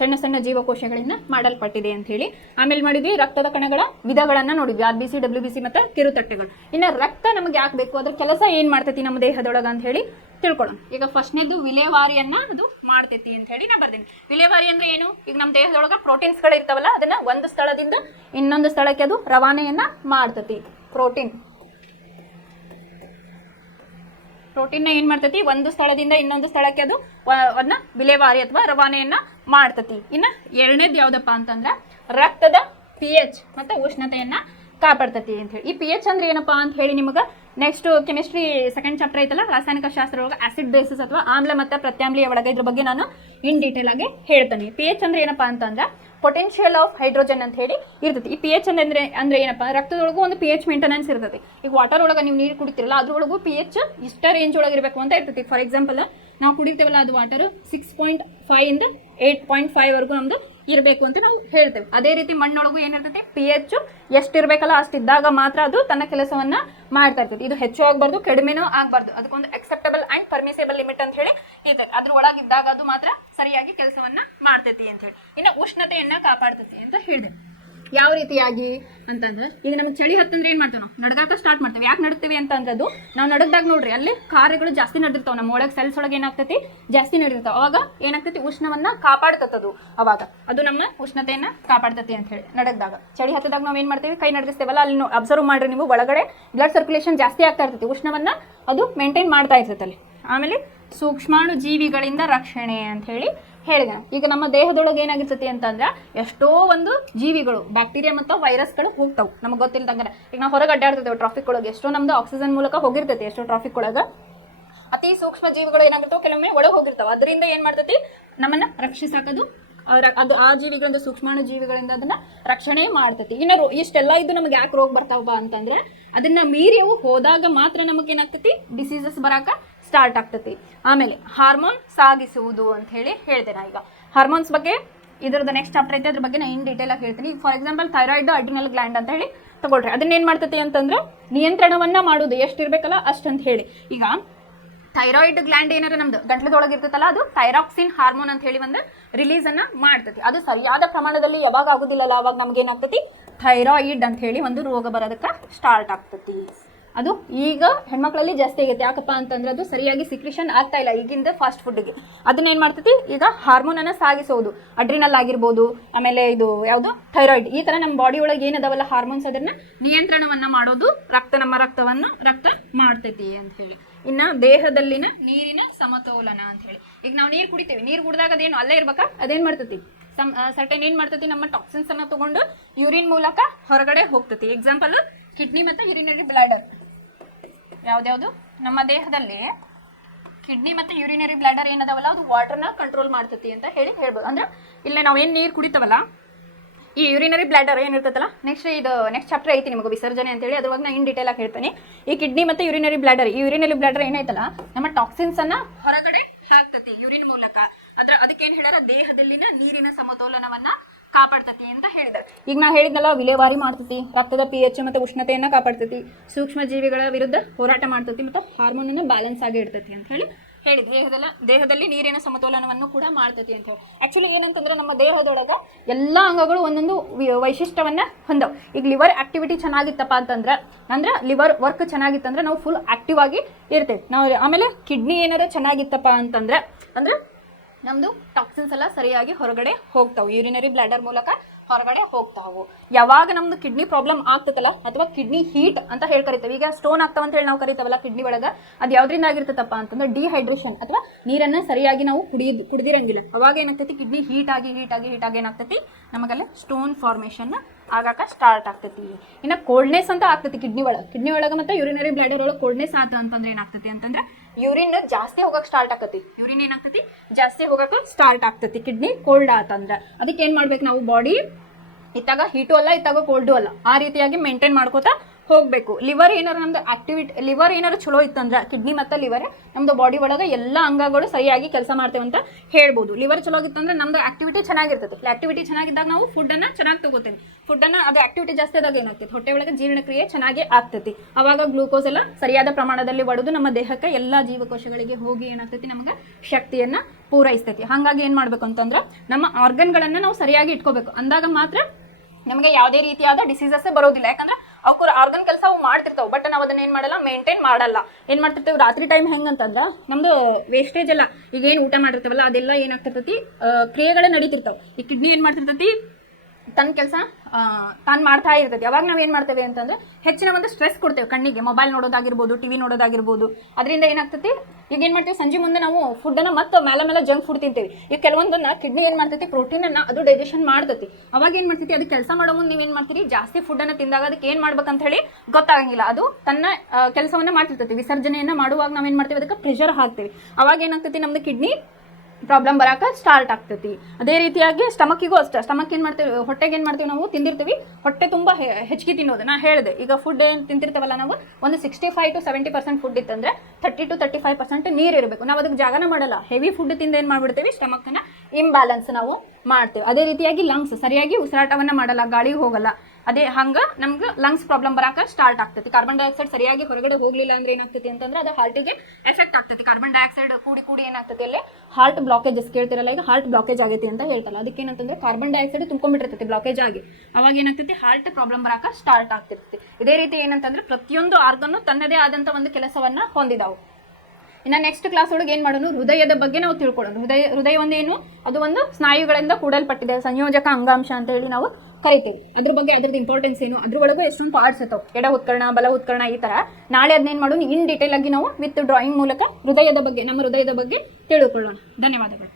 ಸಣ್ಣ ಸಣ್ಣ ಜೀವಕೋಶಗಳಿಂದ ಮಾಡಲ್ಪಟ್ಟಿದೆ ಅಂತ ಹೇಳಿ. ಆಮೇಲೆ ಮಾಡಿದ್ವಿ ರಕ್ತದ ಕಣಗಳ ವಿಧಗಳನ್ನ ನೋಡಿದ್ವಿ, RBC, WBC ಮತ್ತು ಕಿರುತಟ್ಟೆಗಳು. ಇನ್ನು ರಕ್ತ ನಮಗೆ ಯಾಕೆ ಬೇಕು, ಅದ್ರ ಕೆಲಸ ಏನು ಮಾಡ್ತೈತಿ ನಮ್ಮ ದೇಹದೊಳಗ ಅಂತ ಹೇಳಿ ತಿಳ್ಕೊಳ್ಳೋಣ. ಈಗ ಫಸ್ಟ್ನೇದು ವಿಲೇವಾರಿಯನ್ನ ಅದು ಮಾಡ್ತೈತಿ ಅಂತ ಹೇಳಿ ನಾ ಬರ್ತೀನಿ. ವಿಲೇವಾರಿ ಅಂದ್ರೆ ಏನು, ಈಗ ನಮ್ಮ ದೇಹದೊಳಗ ಪ್ರೋಟೀನ್ಸ್ಗಳು ಇರ್ತಾವಲ್ಲ ಅದನ್ನ ಒಂದು ಸ್ಥಳದಿಂದ ಇನ್ನೊಂದು ಸ್ಥಳಕ್ಕೆ ಅದು ರವಾನೆಯನ್ನ ಮಾಡ್ತೈತಿ. ಪ್ರೋಟೀನ್ ಏನ್ ಮಾಡ್ತೈತಿ, ಒಂದು ಸ್ಥಳದಿಂದ ಇನ್ನೊಂದು ಸ್ಥಳಕ್ಕೆ ಅದು ಅದನ್ನ ವಿಲೇವಾರಿ ಅಥವಾ ರವಾನೆಯನ್ನ ಮಾಡ್ತೈತಿ. ಇನ್ನ ಎರಡನೇದು ಯಾವ್ದಪ್ಪ ಅಂತಂದ್ರ ರಕ್ತದ pH ಮತ್ತೆ ಉಷ್ಣತೆಯನ್ನ ಕಾಪಾಡ್ತೈತಿ ಅಂತ ಹೇಳಿ. ಈ pH ಅಂದ್ರೆ ಏನಪ್ಪಾ ಅಂತ ಹೇಳಿ ನಿಮಗೆ ನೆಕ್ಸ್ಟ್ ಕೆಮಿಸ್ಟ್ರಿ ಸೆಕೆಂಡ್ ಚಾಪ್ಟರ್ ಐತಲ್ಲ, ರಾಸಾಯನಿಕ ಶಾಸ್ತ್ರ ಒಳಗೆ ಆಸಿಡ್ ಬೇಸಿಸ್ ಅಥವಾ ಆಮ್ಲ ಮತ್ತು ಪ್ರತ್ಯಾಮ್ಲೀಯ ಒಳಗೆ ಇದ್ರ ಬಗ್ಗೆ ನಾನು ಇನ್ ಡೀಟೇಲ್ ಆಗಿ ಹೇಳ್ತೇನೆ. pH ಅಂದ್ರೆ ಏನಪ್ಪಾ ಅಂತಂದ್ರೆ ಪೊಟೆನ್ಷಿಯಲ್ ಆಫ್ ಹೈಡ್ರೋಜನ್ ಅಂತ ಹೇಳಿ ಇರ್ತೈತಿ. ಈ pH ಅಂದ್ರೆ ಏನಪ್ಪಾ, ರಕ್ತದೊಳಗೂ ಒಂದು pH ಮೇಂಟೆನೆನ್ಸ್ ಇರ್ತೈತಿ. ಈಗ ವಾಟರ್ ಒಳಗೆ ನೀವು ನೀರು ಕುಡಿತಿರಲ್ಲ ಅದ್ರೊಳಗೂ pH ಇಷ್ಟ ರೇಂಜ್ ಒಳಗೆ ಇರಬೇಕು ಅಂತ ಇರ್ತೈತಿ. ಫಾರ್ ಎಕ್ಸಾಂಪಲ್ ನಾವು ಕುಡಿತೇವಲ್ಲ ಅದು ವಾಟರ್ 6.5 ಇಂದ 8.5 ವರೆಗೂ ನಮ್ದು ಇರಬೇಕು ಅಂತ ನಾವು ಹೇಳ್ತೇವೆ. ಅದೇ ರೀತಿ ಮಣ್ಣೊಳಗೂ ಏನಿರ್ತೈತಿ pH ಎಷ್ಟಿರ್ಬೇಕಲ್ಲ ಅಷ್ಟಿದ್ದಾಗ ಮಾತ್ರ ಅದು ತನ್ನ ಕೆಲಸವನ್ನ ಮಾಡ್ತಾ ಇರ್ತೈತಿ. ಇದು ಹೆಚ್ಚು ಆಗಬಾರ್ದು, ಕಡಿಮೆನೂ ಆಗಬಾರ್ದು. ಅದಕ್ಕೊಂದು ಅಕ್ಸೆಪ್ಟಬಲ್ ಅಂಡ್ ಪರ್ಮಿಸೇಬಲ್ ಲಿಮಿಟ್ ಅಂತ ಹೇಳಿ ಇರ್ತೈತಿ. ಅದ್ರ ಒಳಗಿದ್ದಾಗ ಅದು ಮಾತ್ರ ಸರಿಯಾಗಿ ಕೆಲಸವನ್ನ ಮಾಡ್ತೈತಿ ಅಂತ ಹೇಳಿ. ಇನ್ನು ಉಷ್ಣತೆಯನ್ನ ಕಾಪಾಡ್ತೈತಿ ಅಂತ ಹೇಳಿದೆ. ಯಾವ ರೀತಿಯಾಗಿ ಅಂತಂದ್ರೆ ಈಗ ನಮ್ಗೆ ಚಳಿ ಹತ್ತಂದ್ರೆ ಏನ್ ಮಾಡ್ತೇವೆ, ನಾವು ನಡ್ಗಾಕ ಸ್ಟಾರ್ಟ್ ಮಾಡ್ತೇವೆ. ಯಾಕೆ ನಡ್ತೀವಿ ಅಂತಂದ್ರೆ ಅದು ನಾವು ನಡಗ್ದಾಗ ನೋಡ್ರಿ ಅಲ್ಲಿ ಕಾರ್ಯಗಳು ಜಾಸ್ತಿ ನಡೆದಿರ್ತಾವ, ನಮ್ಮ ಒಳಗೆ ಸೆಲ್ಸ್ ಒಳಗೆ ಏನಾಗ್ತೈತಿ ಜಾಸ್ತಿ ನಡೆದಿರ್ತಾವ. ಅವಾಗ ಏನಾಗ್ತೈತಿ ಉಷ್ಣವನ್ನ ಕಾಪಾಡ್ತದು. ಅವಾಗ ಅದು ನಮ್ಮ ಉಷ್ಣತೆಯನ್ನ ಕಾಪಾಡ್ತತಿ ಅಂತ ಹೇಳಿ. ನಡಗ್ದಾಗ ಚಳಿ ಹತ್ತದಾಗ ನಾವು ಏನ್ ಮಾಡ್ತೇವೆ, ಕೈ ನಡಗಿಸ್ತೇವಲ್ಲ, ಅಲ್ಲಿ ಅಬ್ಸರ್ವ್ ಮಾಡ್ರಿ ನೀವು, ಒಳಗಡೆ ಬ್ಲಡ್ ಸರ್ಕ್ಯುಲೇಷನ್ ಜಾಸ್ತಿ ಆಗ್ತಾ ಇರ್ತೈತಿ, ಉಷ್ಣವನ್ನ ಅದು ಮೇಂಟೈನ್ ಮಾಡ್ತಾ ಇರ್ತೈತಿ ಅಲ್ಲಿ. ಆಮೇಲೆ ಸೂಕ್ಷ್ಮಾಣು ಜೀವಿಗಳಿಂದ ರಕ್ಷಣೆ ಅಂತ ಹೇಳಿ ಹೇಳಿದೆ. ಈಗ ನಮ್ಮ ದೇಹದೊಳಗೆ ಏನಾಗಿರ್ತೈತಿ ಅಂತಂದ್ರೆ ಎಷ್ಟೋ ಒಂದು ಜೀವಿಗಳು, ಬ್ಯಾಕ್ಟೀರಿಯಾ ಮತ್ತು ವೈರಸ್ಗಳು ಹೋಗ್ತಾವೆ ನಮಗೆ ಗೊತ್ತಿಲ್ಲದಂಗೆ. ಈಗ ನಾವು ಹೊರಗೆ ಅಡ್ಡಾಡ್ತಿದ್ದೇವೆ ಟ್ರಾಫಿಕ್ ಒಳಗೆ, ಎಷ್ಟೋ ನಮ್ದು ಆಕ್ಸಿಜನ್ ಮೂಲಕ ಹೋಗಿರ್ತೈತಿ. ಎಷ್ಟೋ ಟ್ರಾಫಿಕ್ ಒಳಗೆ ಅತಿ ಸೂಕ್ಷ್ಮ ಜೀವಿಗಳು ಏನಾಗಿರ್ತಾವೆ, ಕೆಲವೊಮ್ಮೆ ಒಳಗೆ ಹೋಗಿರ್ತಾವೆ. ಅದರಿಂದ ಏನ್ ಮಾಡ್ತೈತಿ, ನಮ್ಮನ್ನ ರಕ್ಷಿಸಾಕದು ಅದು ಆ ಜೀವಿಗಳಿಂದ, ಸೂಕ್ಷ್ಮಾಣು ಜೀವಿಗಳಿಂದ ಅದನ್ನ ರಕ್ಷಣೆ ಮಾಡ್ತೈತಿ. ಇನ್ನು ಇಷ್ಟೆಲ್ಲ ಇದು ನಮಗೆ ಯಾಕೆ ರೋಗ ಬರ್ತಾವ ಅಂತಂದ್ರೆ ಅದನ್ನ ಮೀರಿ ಅವು ಹೋದಾಗ ಮಾತ್ರ ನಮಗೆ ಏನಾಗ್ತೈತಿ, ಡಿಸೀಸಸ್ ಬರಾಕ ಸ್ಟಾರ್ಟ್ ಆಗ್ತೈತಿ. ಆಮೇಲೆ ಹಾರ್ಮೋನ್ ಸಾಗಿಸುವುದು ಅಂತ ಹೇಳಿ ಹೇಳ್ದೆ ನಾ. ಈಗ ಹಾರ್ಮೋನ್ಸ್ ಬಗ್ಗೆ ಇದ್ರದ್ದು ನೆಕ್ಸ್ಟ್ ಚಾಪ್ಟರ್ ಐತೆ, ಅದ್ರ ಬಗ್ಗೆ ನಾನು ಇನ್ ಡೀಟೇಲ್ ಆಗಿ ಹೇಳ್ತೀನಿ. For example thyroid, adrenal gland ಅಂತ ಹೇಳಿ ತಗೊಳ್ರಿ. ಅದನ್ನ ಏನ್ ಮಾಡ್ತೈತಿ ಅಂತಂದ್ರೆ ನಿಯಂತ್ರಣವನ್ನ ಮಾಡೋದು ಎಷ್ಟಿರ್ಬೇಕಲ್ಲ ಅಷ್ಟಂತ ಹೇಳಿ. ಈಗ ಥೈರಾಯ್ಡ್ ಗ್ಲ್ಯಾಂಡ್ ಏನಾರ ನಮ್ದು ಗಂಟ್ಲದೊಳಗೆ ಇರ್ತೈತಲ್ಲ, ಅದು ಥೈರಾಕ್ಸಿನ್ ಹಾರ್ಮೋನ್ ಅಂತ ಹೇಳಿ ಒಂದು ರಿಲೀಸ್ ಅನ್ನ ಮಾಡ್ತೈತಿ. ಅದು ಸರಿಯಾದ ಪ್ರಮಾಣದಲ್ಲಿ ಯಾವಾಗ ಆಗುದಿಲ್ಲಲ್ಲ ಅವಾಗ ನಮ್ಗೆ ಏನಾಗ್ತೈತಿ, ಥೈರಾಯ್ಡ್ ಅಂತ ಹೇಳಿ ಒಂದು ರೋಗ ಬರೋದಕ್ಕೆ ಸ್ಟಾರ್ಟ್ ಆಗ್ತೈತಿ. ಅದು ಈಗ ಹೆಣ್ಮಕ್ಳಲ್ಲಿ ಜಾಸ್ತಿ ಆಗೈತೆ. ಯಾಕಪ್ಪ ಅಂತಂದ್ರೆ ಅದು ಸರಿಯಾಗಿ ಸಿಕ್ರಿಷನ್ ಆಗ್ತಾ ಇಲ್ಲ ಈಗಿಂದ ಫಾಸ್ಟ್ ಫುಡ್ಗೆ. ಅದನ್ನ ಏನ್ ಮಾಡ್ತೈತಿ, ಈಗ ಹಾರ್ಮೋನ್ ಅನ್ನ ಸಾಗಿಸೋದು, ಅಡ್ರಿನಲ್ ಆಗಿರ್ಬೋದು, ಆಮೇಲೆ ಇದು ಯಾವುದು ಥೈರಾಯ್ಡ್, ಈ ತರ ನಮ್ಮ ಬಾಡಿ ಒಳಗೆ ಏನದಾವಲ್ಲ ಹಾರ್ಮೋನ್ಸ್, ಅದನ್ನ ನಿಯಂತ್ರಣವನ್ನ ಮಾಡೋದು ನಮ್ಮ ರಕ್ತ ಮಾಡ್ತೈತಿ ಅಂತ ಹೇಳಿ. ಇನ್ನ ದೇಹದಲ್ಲಿನ ನೀರಿನ ಸಮತೋಲನ ಅಂತ ಹೇಳಿ. ಈಗ ನಾವು ನೀರು ಕುಡಿತೇವೆ, ನೀರು ಕುಡಿದಾಗ ಅದೇನು ಅಲ್ಲೇ ಇರ್ಬೇಕಾ, ಅದೇನ್ ಮಾಡ್ತೈತಿ, ಸರ್ಟನ್ ಏನ್ ಮಾಡ್ತೈತಿ, ನಮ್ಮ ಟಾಕ್ಸಿನ್ಸ್ ಅನ್ನ ತಗೊಂಡು ಯೂರಿನ್ ಮೂಲಕ ಹೊರಗಡೆ ಹೋಗ್ತೈತಿ. ಎಕ್ಸಾಂಪಲ್ ಕಿಡ್ನಿ ಮತ್ತು ಯೂರಿನರಿ ಬ್ಲಾಡರ್. ಯಾವ್ದ್ಯಾವ್ದು ನಮ್ಮ ದೇಹದಲ್ಲಿ ಕಿಡ್ನಿ ಮತ್ತು ಯೂರಿನರಿ ಬ್ಲಾಡರ್ ಏನದಾವಲ್ಲ ಅದು ವಾಟರ್ನ ಕಂಟ್ರೋಲ್ ಮಾಡ್ತೈತಿ ಅಂತ ಹೇಳಿ ಹೇಳ್ಬೋದು. ಅಂದ್ರೆ ಇಲ್ಲೇ ನಾವೇನು ನೀರು ಕುಡಿತವಲ್ಲ, ಈ ಯೂರಿನರಿ ಬ್ಲಾಡರ್ ಏನಿರ್ತೈತಲ್ಲ, ನೆಕ್ಸ್ಟ್ ಚಾಪ್ಟರ್ ಐತಿ ನಿಮಗೆ ವಿಸರ್ಜನೆ ಅಂತೇಳಿ, ಅದ್ರವಾಗ ನಾನು ಇನ್ ಡೀಟೇಲ್ ಆಗಿ ಹೇಳ್ತೇನೆ. ಈ ಕಿಡ್ನಿ ಮತ್ತು ಯೂರಿನರಿ ಬ್ಲಾಡರ್, ಈ ಯೂರಿನರಿ ಬ್ಲಾಡರ್ ಏನೈತಲ್ಲ ನಮ್ಮ ಟಾಕ್ಸಿನ್ಸ್ ಅನ್ನ ಹೊರಗಡೆ ಹಾಕ್ತತಿ ಯೂರಿನ್ ಮೂಲಕ. ಅದಕ್ಕೆ ಏನ್ ಹೇಳ್ಯಾರ, ದೇಹದಲ್ಲಿನ ನೀರಿನ ಸಮತೋಲನವನ್ನ ಕಾಪಾಡ್ತತಿ ಅಂತ ಹೇಳಿದ್ದಾರೆ. ಈಗ ನಾ ಹೇಳಿದ್ನಲ್ಲ, ವಿಲೇವಾರಿ ಮಾಡ್ತತಿ, ರಕ್ತದ pH ಮತ್ತು ಉಷ್ಣತೆಯನ್ನ ಕಾಪಾಡ್ತತಿ, ಸೂಕ್ಷ್ಮ ಜೀವಿಗಳ ವಿರುದ್ಧ ಹೋರಾಟ ಮಾಡ್ತತಿ, ಮತ್ತು ಹಾರ್ಮೋನ್ ಅನ್ನ ಬ್ಯಾಲೆನ್ಸ್ ಆಗಿ ಇಡ್ತತಿ ಅಂತ ಹೇಳಿ ದೇಹದಲ್ಲಿ ನೀರಿನ ಸಮತೋಲನವನ್ನು ಕೂಡ ಮಾಡ್ತತಿ ಅಂತ ಹೇಳಿ. ಆಕ್ಚುಲಿ ಏನಂತಂದ್ರೆ ನಮ್ಮ ದೇಹದೊಳಗ ಎಲ್ಲಾ ಅಂಗಗಳು ಒಂದೊಂದು ವೈಶಿಷ್ಟ್ಯವನ್ನ ಹೊಂದವ್. ಈಗ ಲಿವರ್ ಆಕ್ಟಿವಿಟಿ ಚೆನ್ನಾಗಿತ್ತಪ್ಪ ಅಂತಂದ್ರೆ, ಅಂದ್ರೆ ಲಿವರ್ ವರ್ಕ್ ಚೆನ್ನಾಗಿತ್ತಂದ್ರೆ ನಾವು ಫುಲ್ ಆಕ್ಟಿವ್ ಆಗಿ ಇರ್ತೇವೆ ನಾವು. ಆಮೇಲೆ ಕಿಡ್ನಿ ಏನಾರ ಚೆನ್ನಾಗಿತ್ತಪ್ಪ ಅಂತಂದ್ರೆ ಅಂದ್ರೆ ನಮ್ದು ಟಾಕ್ಸಿನ್ಸ್ ಎಲ್ಲ ಸರಿಯಾಗಿ ಹೊರಗಡೆ ಹೋಗ್ತಾವು, ಯೂರಿನರಿ ಬ್ಲಾಡರ್ ಮೂಲಕ ಹೊರಗಡೆ ಹೋಗ್ತಾವು. ಯಾವಾಗ ನಮ್ದು ಕಿಡ್ನಿ ಪ್ರಾಬ್ಲಮ್ ಆಗ್ತದಲ್ಲ, ಅಥವಾ ಕಿಡ್ನಿ ಹೀಟ್ ಅಂತ ಹೇಳಿ ಕರಿತೇವೆ, ಈಗ ಸ್ಟೋನ್ ಆಗ್ತಾವ ಅಂತ ಹೇಳಿ ನಾವು ಕರಿತೇವಲ್ಲ ಕಿಡ್ನಿ ಒಳಗ, ಅದು ಯಾವ್ದ್ರಿಂದ ಆಗಿರ್ತದಪ್ಪ ಅಂತಂದ್ರೆ ಡಿಹೈಡ್ರೇಷನ್, ಅಥವಾ ನೀರನ್ನ ಸರಿಯಾಗಿ ನಾವು ಕುಡಿದಿರಂಗಿಲ್ಲ. ಅವಾಗ ಏನಾಗ್ತೈತಿ, ಕಿಡ್ನಿ ಹೀಟ್ ಆಗಿ ಏನಾಗ್ತೈತಿ, ನಮಗೆಲ್ಲ ಸ್ಟೋನ್ ಫಾರ್ಮೇಷನ್ ಆಗಾಕ ಸ್ಟಾರ್ಟ್ ಆಗ್ತೈತಿ. ಇನ್ನು ಕೋಲ್ಡ್ನೆಸ್ ಅಂತ ಆಗ್ತೈತಿ ಕಿಡ್ನಿ ಒಳಗೆ ಮತ್ತೆ ಯೂರಿನರಿ ಬ್ಲಾಡರ್ ಒಳಗೆ ಕೋಲ್ಡ್ನೆಸ್ ಆತ ಅಂತಂದ್ರೆ ಏನಾಗ್ತೈತಿ ಅಂತಂದ್ರೆ ಯೂರಿನ್ ಜಾಸ್ತಿ ಹೋಗಕ್ಕೆ ಸ್ಟಾರ್ಟ್ ಆಗ್ತೈತಿ. ಯೂರಿನ್ ಏನಾಗ್ತೈತಿ, ಜಾಸ್ತಿ ಹೋಗಕ್ಕೆ ಸ್ಟಾರ್ಟ್ ಆಗ್ತೈತಿ ಕಿಡ್ನಿ ಕೋಲ್ಡ್ ಆತಂದ್ರೆ. ಅದಕ್ಕೆ ಏನ್ ಮಾಡ್ಬೇಕು ನಾವು, ಬಾಡಿ ಇತ್ತಾಗ ಹೀಟು ಅಲ್ಲ ಇತ್ತಾಗ ಕೋಲ್ಡು ಅಲ್ಲ, ಆ ರೀತಿಯಾಗಿ ಮೇಂಟೈನ್ ಮಾಡ್ಕೋತಾ ಹೋಗ್ಬೇಕು. ಲಿವರ್ ಏನಾರು ನಮ್ದು ಲಿವರ್ ಏನಾರು ಚಲೋ ಇತ್ತಂದ್ರೆ, ಕಿಡ್ನಿ ಮತ್ತು ಲಿವರ್ ನಮ್ದು ಬಾಡಿ ಒಳಗೆ ಎಲ್ಲ ಅಂಗಗಳು ಸರಿಯಾಗಿ ಕೆಲಸ ಮಾಡ್ತೇವೆ ಅಂತ ಹೇಳ್ಬೋದು. ಲಿವರ್ ಚಲೋ ಆಗಿತ್ತಂದ್ರೆ ನಮ್ದು ಆಕ್ಟಿವಿಟಿ ಚೆನ್ನಾಗಿರ್ತದೆ. ಆಕ್ಟಿವಿಟಿ ಚೆನ್ನಾಗಿದ್ದಾಗ ನಾವು ಫುಡ್ಡನ್ನ ಚೆನ್ನಾಗಿ ತಗೋತೇವೆ. ಫುಡ್ಡನ್ನ ಅದು ಆಕ್ಟಿವಿಟಿ ಜಾಸ್ತಿ ಆದಾಗ ಏನಾಗ್ತೈತಿ, ಹೊಟ್ಟೆ ಒಳಗೆ ಜೀರ್ಣಕ್ರಿಯೆ ಚೆನ್ನಾಗಿ ಆಗ್ತೈತಿ. ಅವಾಗ ಗ್ಲೂಕೋಸ್ ಎಲ್ಲ ಸರಿಯಾದ ಪ್ರಮಾಣದಲ್ಲಿ ಒಡೆದು ನಮ್ಮ ದೇಹಕ್ಕೆ ಎಲ್ಲ ಜೀವಕೋಶಗಳಿಗೆ ಹೋಗಿ ಏನಾಗ್ತೈತಿ, ನಮ್ಗೆ ಶಕ್ತಿಯನ್ನ ಪೂರೈಸ್ತೈತಿ. ಹಾಗಾಗಿ ಏನ್ ಮಾಡ್ಬೇಕು ಅಂತಂದ್ರೆ ನಮ್ಮ ಆರ್ಗನ್ಗಳನ್ನ ನಾವು ಸರಿಯಾಗಿ ಇಟ್ಕೋಬೇಕು. ಅಂದಾಗ ಮಾತ್ರ ನಮಗೆ ಯಾವುದೇ ರೀತಿಯಾದ ಡಿಸೀಸಸ್ ಬರೋದಿಲ್ಲ. ಯಾಕಂದ್ರೆ ಅವ್ರ ಆರ್ಗನ್ ಕೆಲಸ ಅವು ಮಾಡ್ತಿರ್ತಾವೆ, ಬಟ್ ನಾವು ಅದನ್ನ ಏನ್ ಮಾಡಲ್ಲ, ಮೇಂಟೈನ್ ಮಾಡಲ್ಲ. ಏನ್ ಮಾಡ್ತಿರ್ತೇವೆ, ರಾತ್ರಿ ಟೈಮ್ ಹೆಂಗಂತಂದ್ರ ನಮ್ದು ವೇಸ್ಟೇಜ್ ಎಲ್ಲ, ಈಗ ಏನು ಊಟ ಮಾಡಿರ್ತೇವಲ್ಲ ಅದೆಲ್ಲ ಏನಾಗ್ತಿರ್ತೈತಿ, ಕ್ರಿಯೆಗಳೇ ನಡೀತಿರ್ತಾವೆ. ಈ ಕಿಡ್ನಿ ಏನ್ ಮಾಡ್ತಿರ್ತೈತಿ, ತನ್ನ ಕೆಲಸ ತಾನು ಮಾಡ್ತಾ ಇರ್ತೈತಿ. ಅವಾಗ ನಾವು ಏನು ಮಾಡ್ತೇವೆ ಅಂತಂದ್ರೆ ಹೆಚ್ಚಿನ ಒಂದು ಸ್ಟ್ರೆಸ್ ಕೊಡ್ತೇವೆ ಕಣ್ಣಿಗೆ, ಮೊಬೈಲ್ ನೋಡೋದಾಗಿರ್ಬೋದು, ಟಿವಿ ನೋಡೋದಾಗಿರ್ಬೋದು. ಅದರಿಂದ ಏನಾಗ್ತೈತಿ, ಈಗ ಏನು ಮಾಡ್ತೀವಿ, ಸಂಜೆ ಮುಂದೆ ನಾವು ಫುಡ್ಡನ್ನು ಮತ್ತೆ ಮೇಲೆ ಜಂಕ್ ಫುಡ್ ತಿಂತೀವಿ. ಈಗ ಕೆಲವೊಂದನ್ನ ಕಿಡ್ನಿ ಏನು ಮಾಡ್ತೈತಿ, ಪ್ರೋಟೀನನ್ನು ಅದು ಡೈಜೆಷನ್ ಮಾಡ್ತೈತಿ. ಅವಾಗ ಏನು ಮಾಡ್ತೈತಿ, ಅದು ಕೆಲಸ ಮಾಡೋ ಮುಂದೆ ನೀವು ಏನು ಮಾಡ್ತೀರಿ, ಜಾಸ್ತಿ ಫುಡ್ಡನ್ನು ತಿಂದಾಗ ಅದಕ್ಕೆ ಏನು ಮಾಡ್ಬೇಕಂತ ಹೇಳಿ ಗೊತ್ತಾಗಂಗಿಲ್ಲ. ಅದು ತನ್ನ ಕೆಲಸವನ್ನ ಮಾಡ್ತಿರ್ತೈತಿ. ವಿಸರ್ಜನೆಯನ್ನು ಮಾಡುವಾಗ ನಾವೇನು ಮಾಡ್ತೀವಿ, ಅದಕ್ಕೆ ಪ್ರೆಷರ್ ಹಾಕ್ತೀವಿ. ಅವಾಗ ಏನಾಗ್ತೈತಿ, ನಮ್ದು ಕಿಡ್ನಿ ಪ್ರಾಬ್ಲಮ್ ಬರಾಕ ಸ್ಟಾರ್ಟ್ ಆಗ್ತೈತಿ. ಅದೇ ರೀತಿಯಾಗಿ ಸ್ಟಮಕ್ಕಿಗೂ ಅಷ್ಟೇ. ಸ್ಟಮಕ್ ಏನು ಮಾಡ್ತೀವಿ, ಹೊಟ್ಟೆಗೆ ಏನು ಮಾಡ್ತೀವಿ ನಾವು, ತಿಂದಿರ್ತೀವಿ, ಹೊಟ್ಟೆ ತುಂಬ ಹೆಚ್ಚಿಗೆ ತಿನ್ನೋದು. ನಾ ಹೇಳಿದೆ ಈಗ ಫುಡ್ ಏನು ತಿಂತಿರ್ತೇವಲ್ಲ ನಾವು, ಒಂದು 65 to 70% ಫುಡ್ ಇತ್ತಂದ್ರೆ 30 to 35% ನೀರು ಇರಬೇಕು. ನಾವು ಅದಕ್ಕೆ ಜಾಗನ ಮಾಡಲ್ಲ. ಹೆವಿ ಫುಡ್ ತಿಂದು ಏನು ಮಾಡ್ಬಿಡ್ತೀವಿ, ಸ್ಟಮಕ್ನ ಇಂಬ್ಯಾಲೆನ್ಸ್ ನಾವು ಮಾಡ್ತೇವೆ. ಅದೇ ರೀತಿಯಾಗಿ ಲಂಗ್ಸ್ ಸರಿಯಾಗಿ ಉಸಿರಾಟವನ್ನು ಮಾಡಲ್ಲ, ಗಾಳಿಗೆ ಹೋಗಲ್ಲ. ಅದೇ ಹಂಗೆ ನಮ್ಗೆ ಲಂಗ್ಸ್ ಪ್ರಾಬ್ಲಮ್ ಬರಾಕ ಸ್ಟಾರ್ಟ್ ಆಗ್ತೈತಿ. ಕಾರ್ಬನ್ ಡೈಆಕ್ಸೈಡ್ ಸರಿಯಾಗಿ ಹೊರಗಡೆ ಹೋಗಲಿಲ್ಲ ಅಂದ್ರೆ ಏನಾಗ್ತೈತಿ ಅಂತಂದ್ರೆ ಅದು ಹಾರ್ಟಿಗೆ ಎಫೆಕ್ಟ್ ಆಗ್ತೈತಿ. ಕಾರ್ಬನ್ ಡೈಆಕ್ಸೈಡ್ ಕೂಡಿ ಕೂಡಿ ಏನಾಗ್ತೈತಿ ಅಲ್ಲಿ ಹಾರ್ಟ್ ಬ್ಲಾಕೇಜಸ್ ಕೇಳ್ತಿರಲ್ಲ, ಈಗ ಹಾರ್ಟ್ ಬ್ಲಾಕೇಜ್ ಆಗೈತಿ ಅಂತ ಹೇಳ್ತಾರಲ್ಲ, ಅದಕ್ಕೆ ಏನಂತಂದ್ರೆ ಕಾರ್ಬನ್ ಡೈಆಕ್ಸೈಡ್ ತುಂಬ್ಕೊಂಡ್ಬಿಟ್ಟಿರ್ತೈತಿ ಬ್ಲಾಕೇಜ್ ಆಗಿ. ಅವಾಗ ಏನಾಗ್ತೈತಿ, ಹಾರ್ಟ್ ಪ್ರಾಬ್ಲಮ್ ಬರಾಕ ಸ್ಟಾರ್ಟ್ ಆಗ್ತಿರ್ತೈತಿ. ಇದೇ ರೀತಿ ಏನಂತಂದ್ರೆ ಪ್ರತಿಯೊಂದು ಆರ್ಗನ್ನು ತನ್ನದೇ ಆದಂಥ ಒಂದು ಕೆಲಸವನ್ನ ಹೊಂದಿದಾವು. ಇನ್ನು ನೆಕ್ಸ್ಟ್ ಕ್ಲಾಸ್ ಒಳಗೆ ಏನು ಮಾಡೋಣ, ಹೃದಯದ ಬಗ್ಗೆ ನಾವು ತಿಳ್ಕೊಳ್ಳೋಣ. ಹೃದಯ ಒಂದೇನು, ಅದು ಒಂದು ಸ್ನಾಯುಗಳಿಂದ ಕೂಡಲ್ಪಟ್ಟಿದೆ, ಸಂಯೋಜಕ ಅಂಗಾಂಶ ಅಂತ ಹೇಳಿ ನಾವು ಕರಿತೀವಿ. ಅದ್ರ ಬಗ್ಗೆ ಅದ್ರದ್ದು ಇಂಪಾರ್ಟೆನ್ಸ್ ಏನು, ಅದ್ರೊಳಗೆ ಎಷ್ಟೊಂದು ಪಾರ್ಟ್ಸ್ ಇರ್ತಾವೆ, ಎಡ ಉತ್ಕರ್ಣ, ಬಲ ಉತ್ಕರ್ಣ, ಈ ಥರ. ನಾಳೆ ಅದನ್ನೇನು ಮಾಡೋಣ, ಇನ್ ಡೀಟೇಲ್ ಆಗಿ ನಾವು ವಿತ್ ಡ್ರಾಯಿಂಗ್ ಮೂಲಕ ನಮ್ಮ ಹೃದಯದ ಬಗ್ಗೆ ತಿಳ್ಕೊಳ್ಳೋಣ. ಧನ್ಯವಾದಗಳು.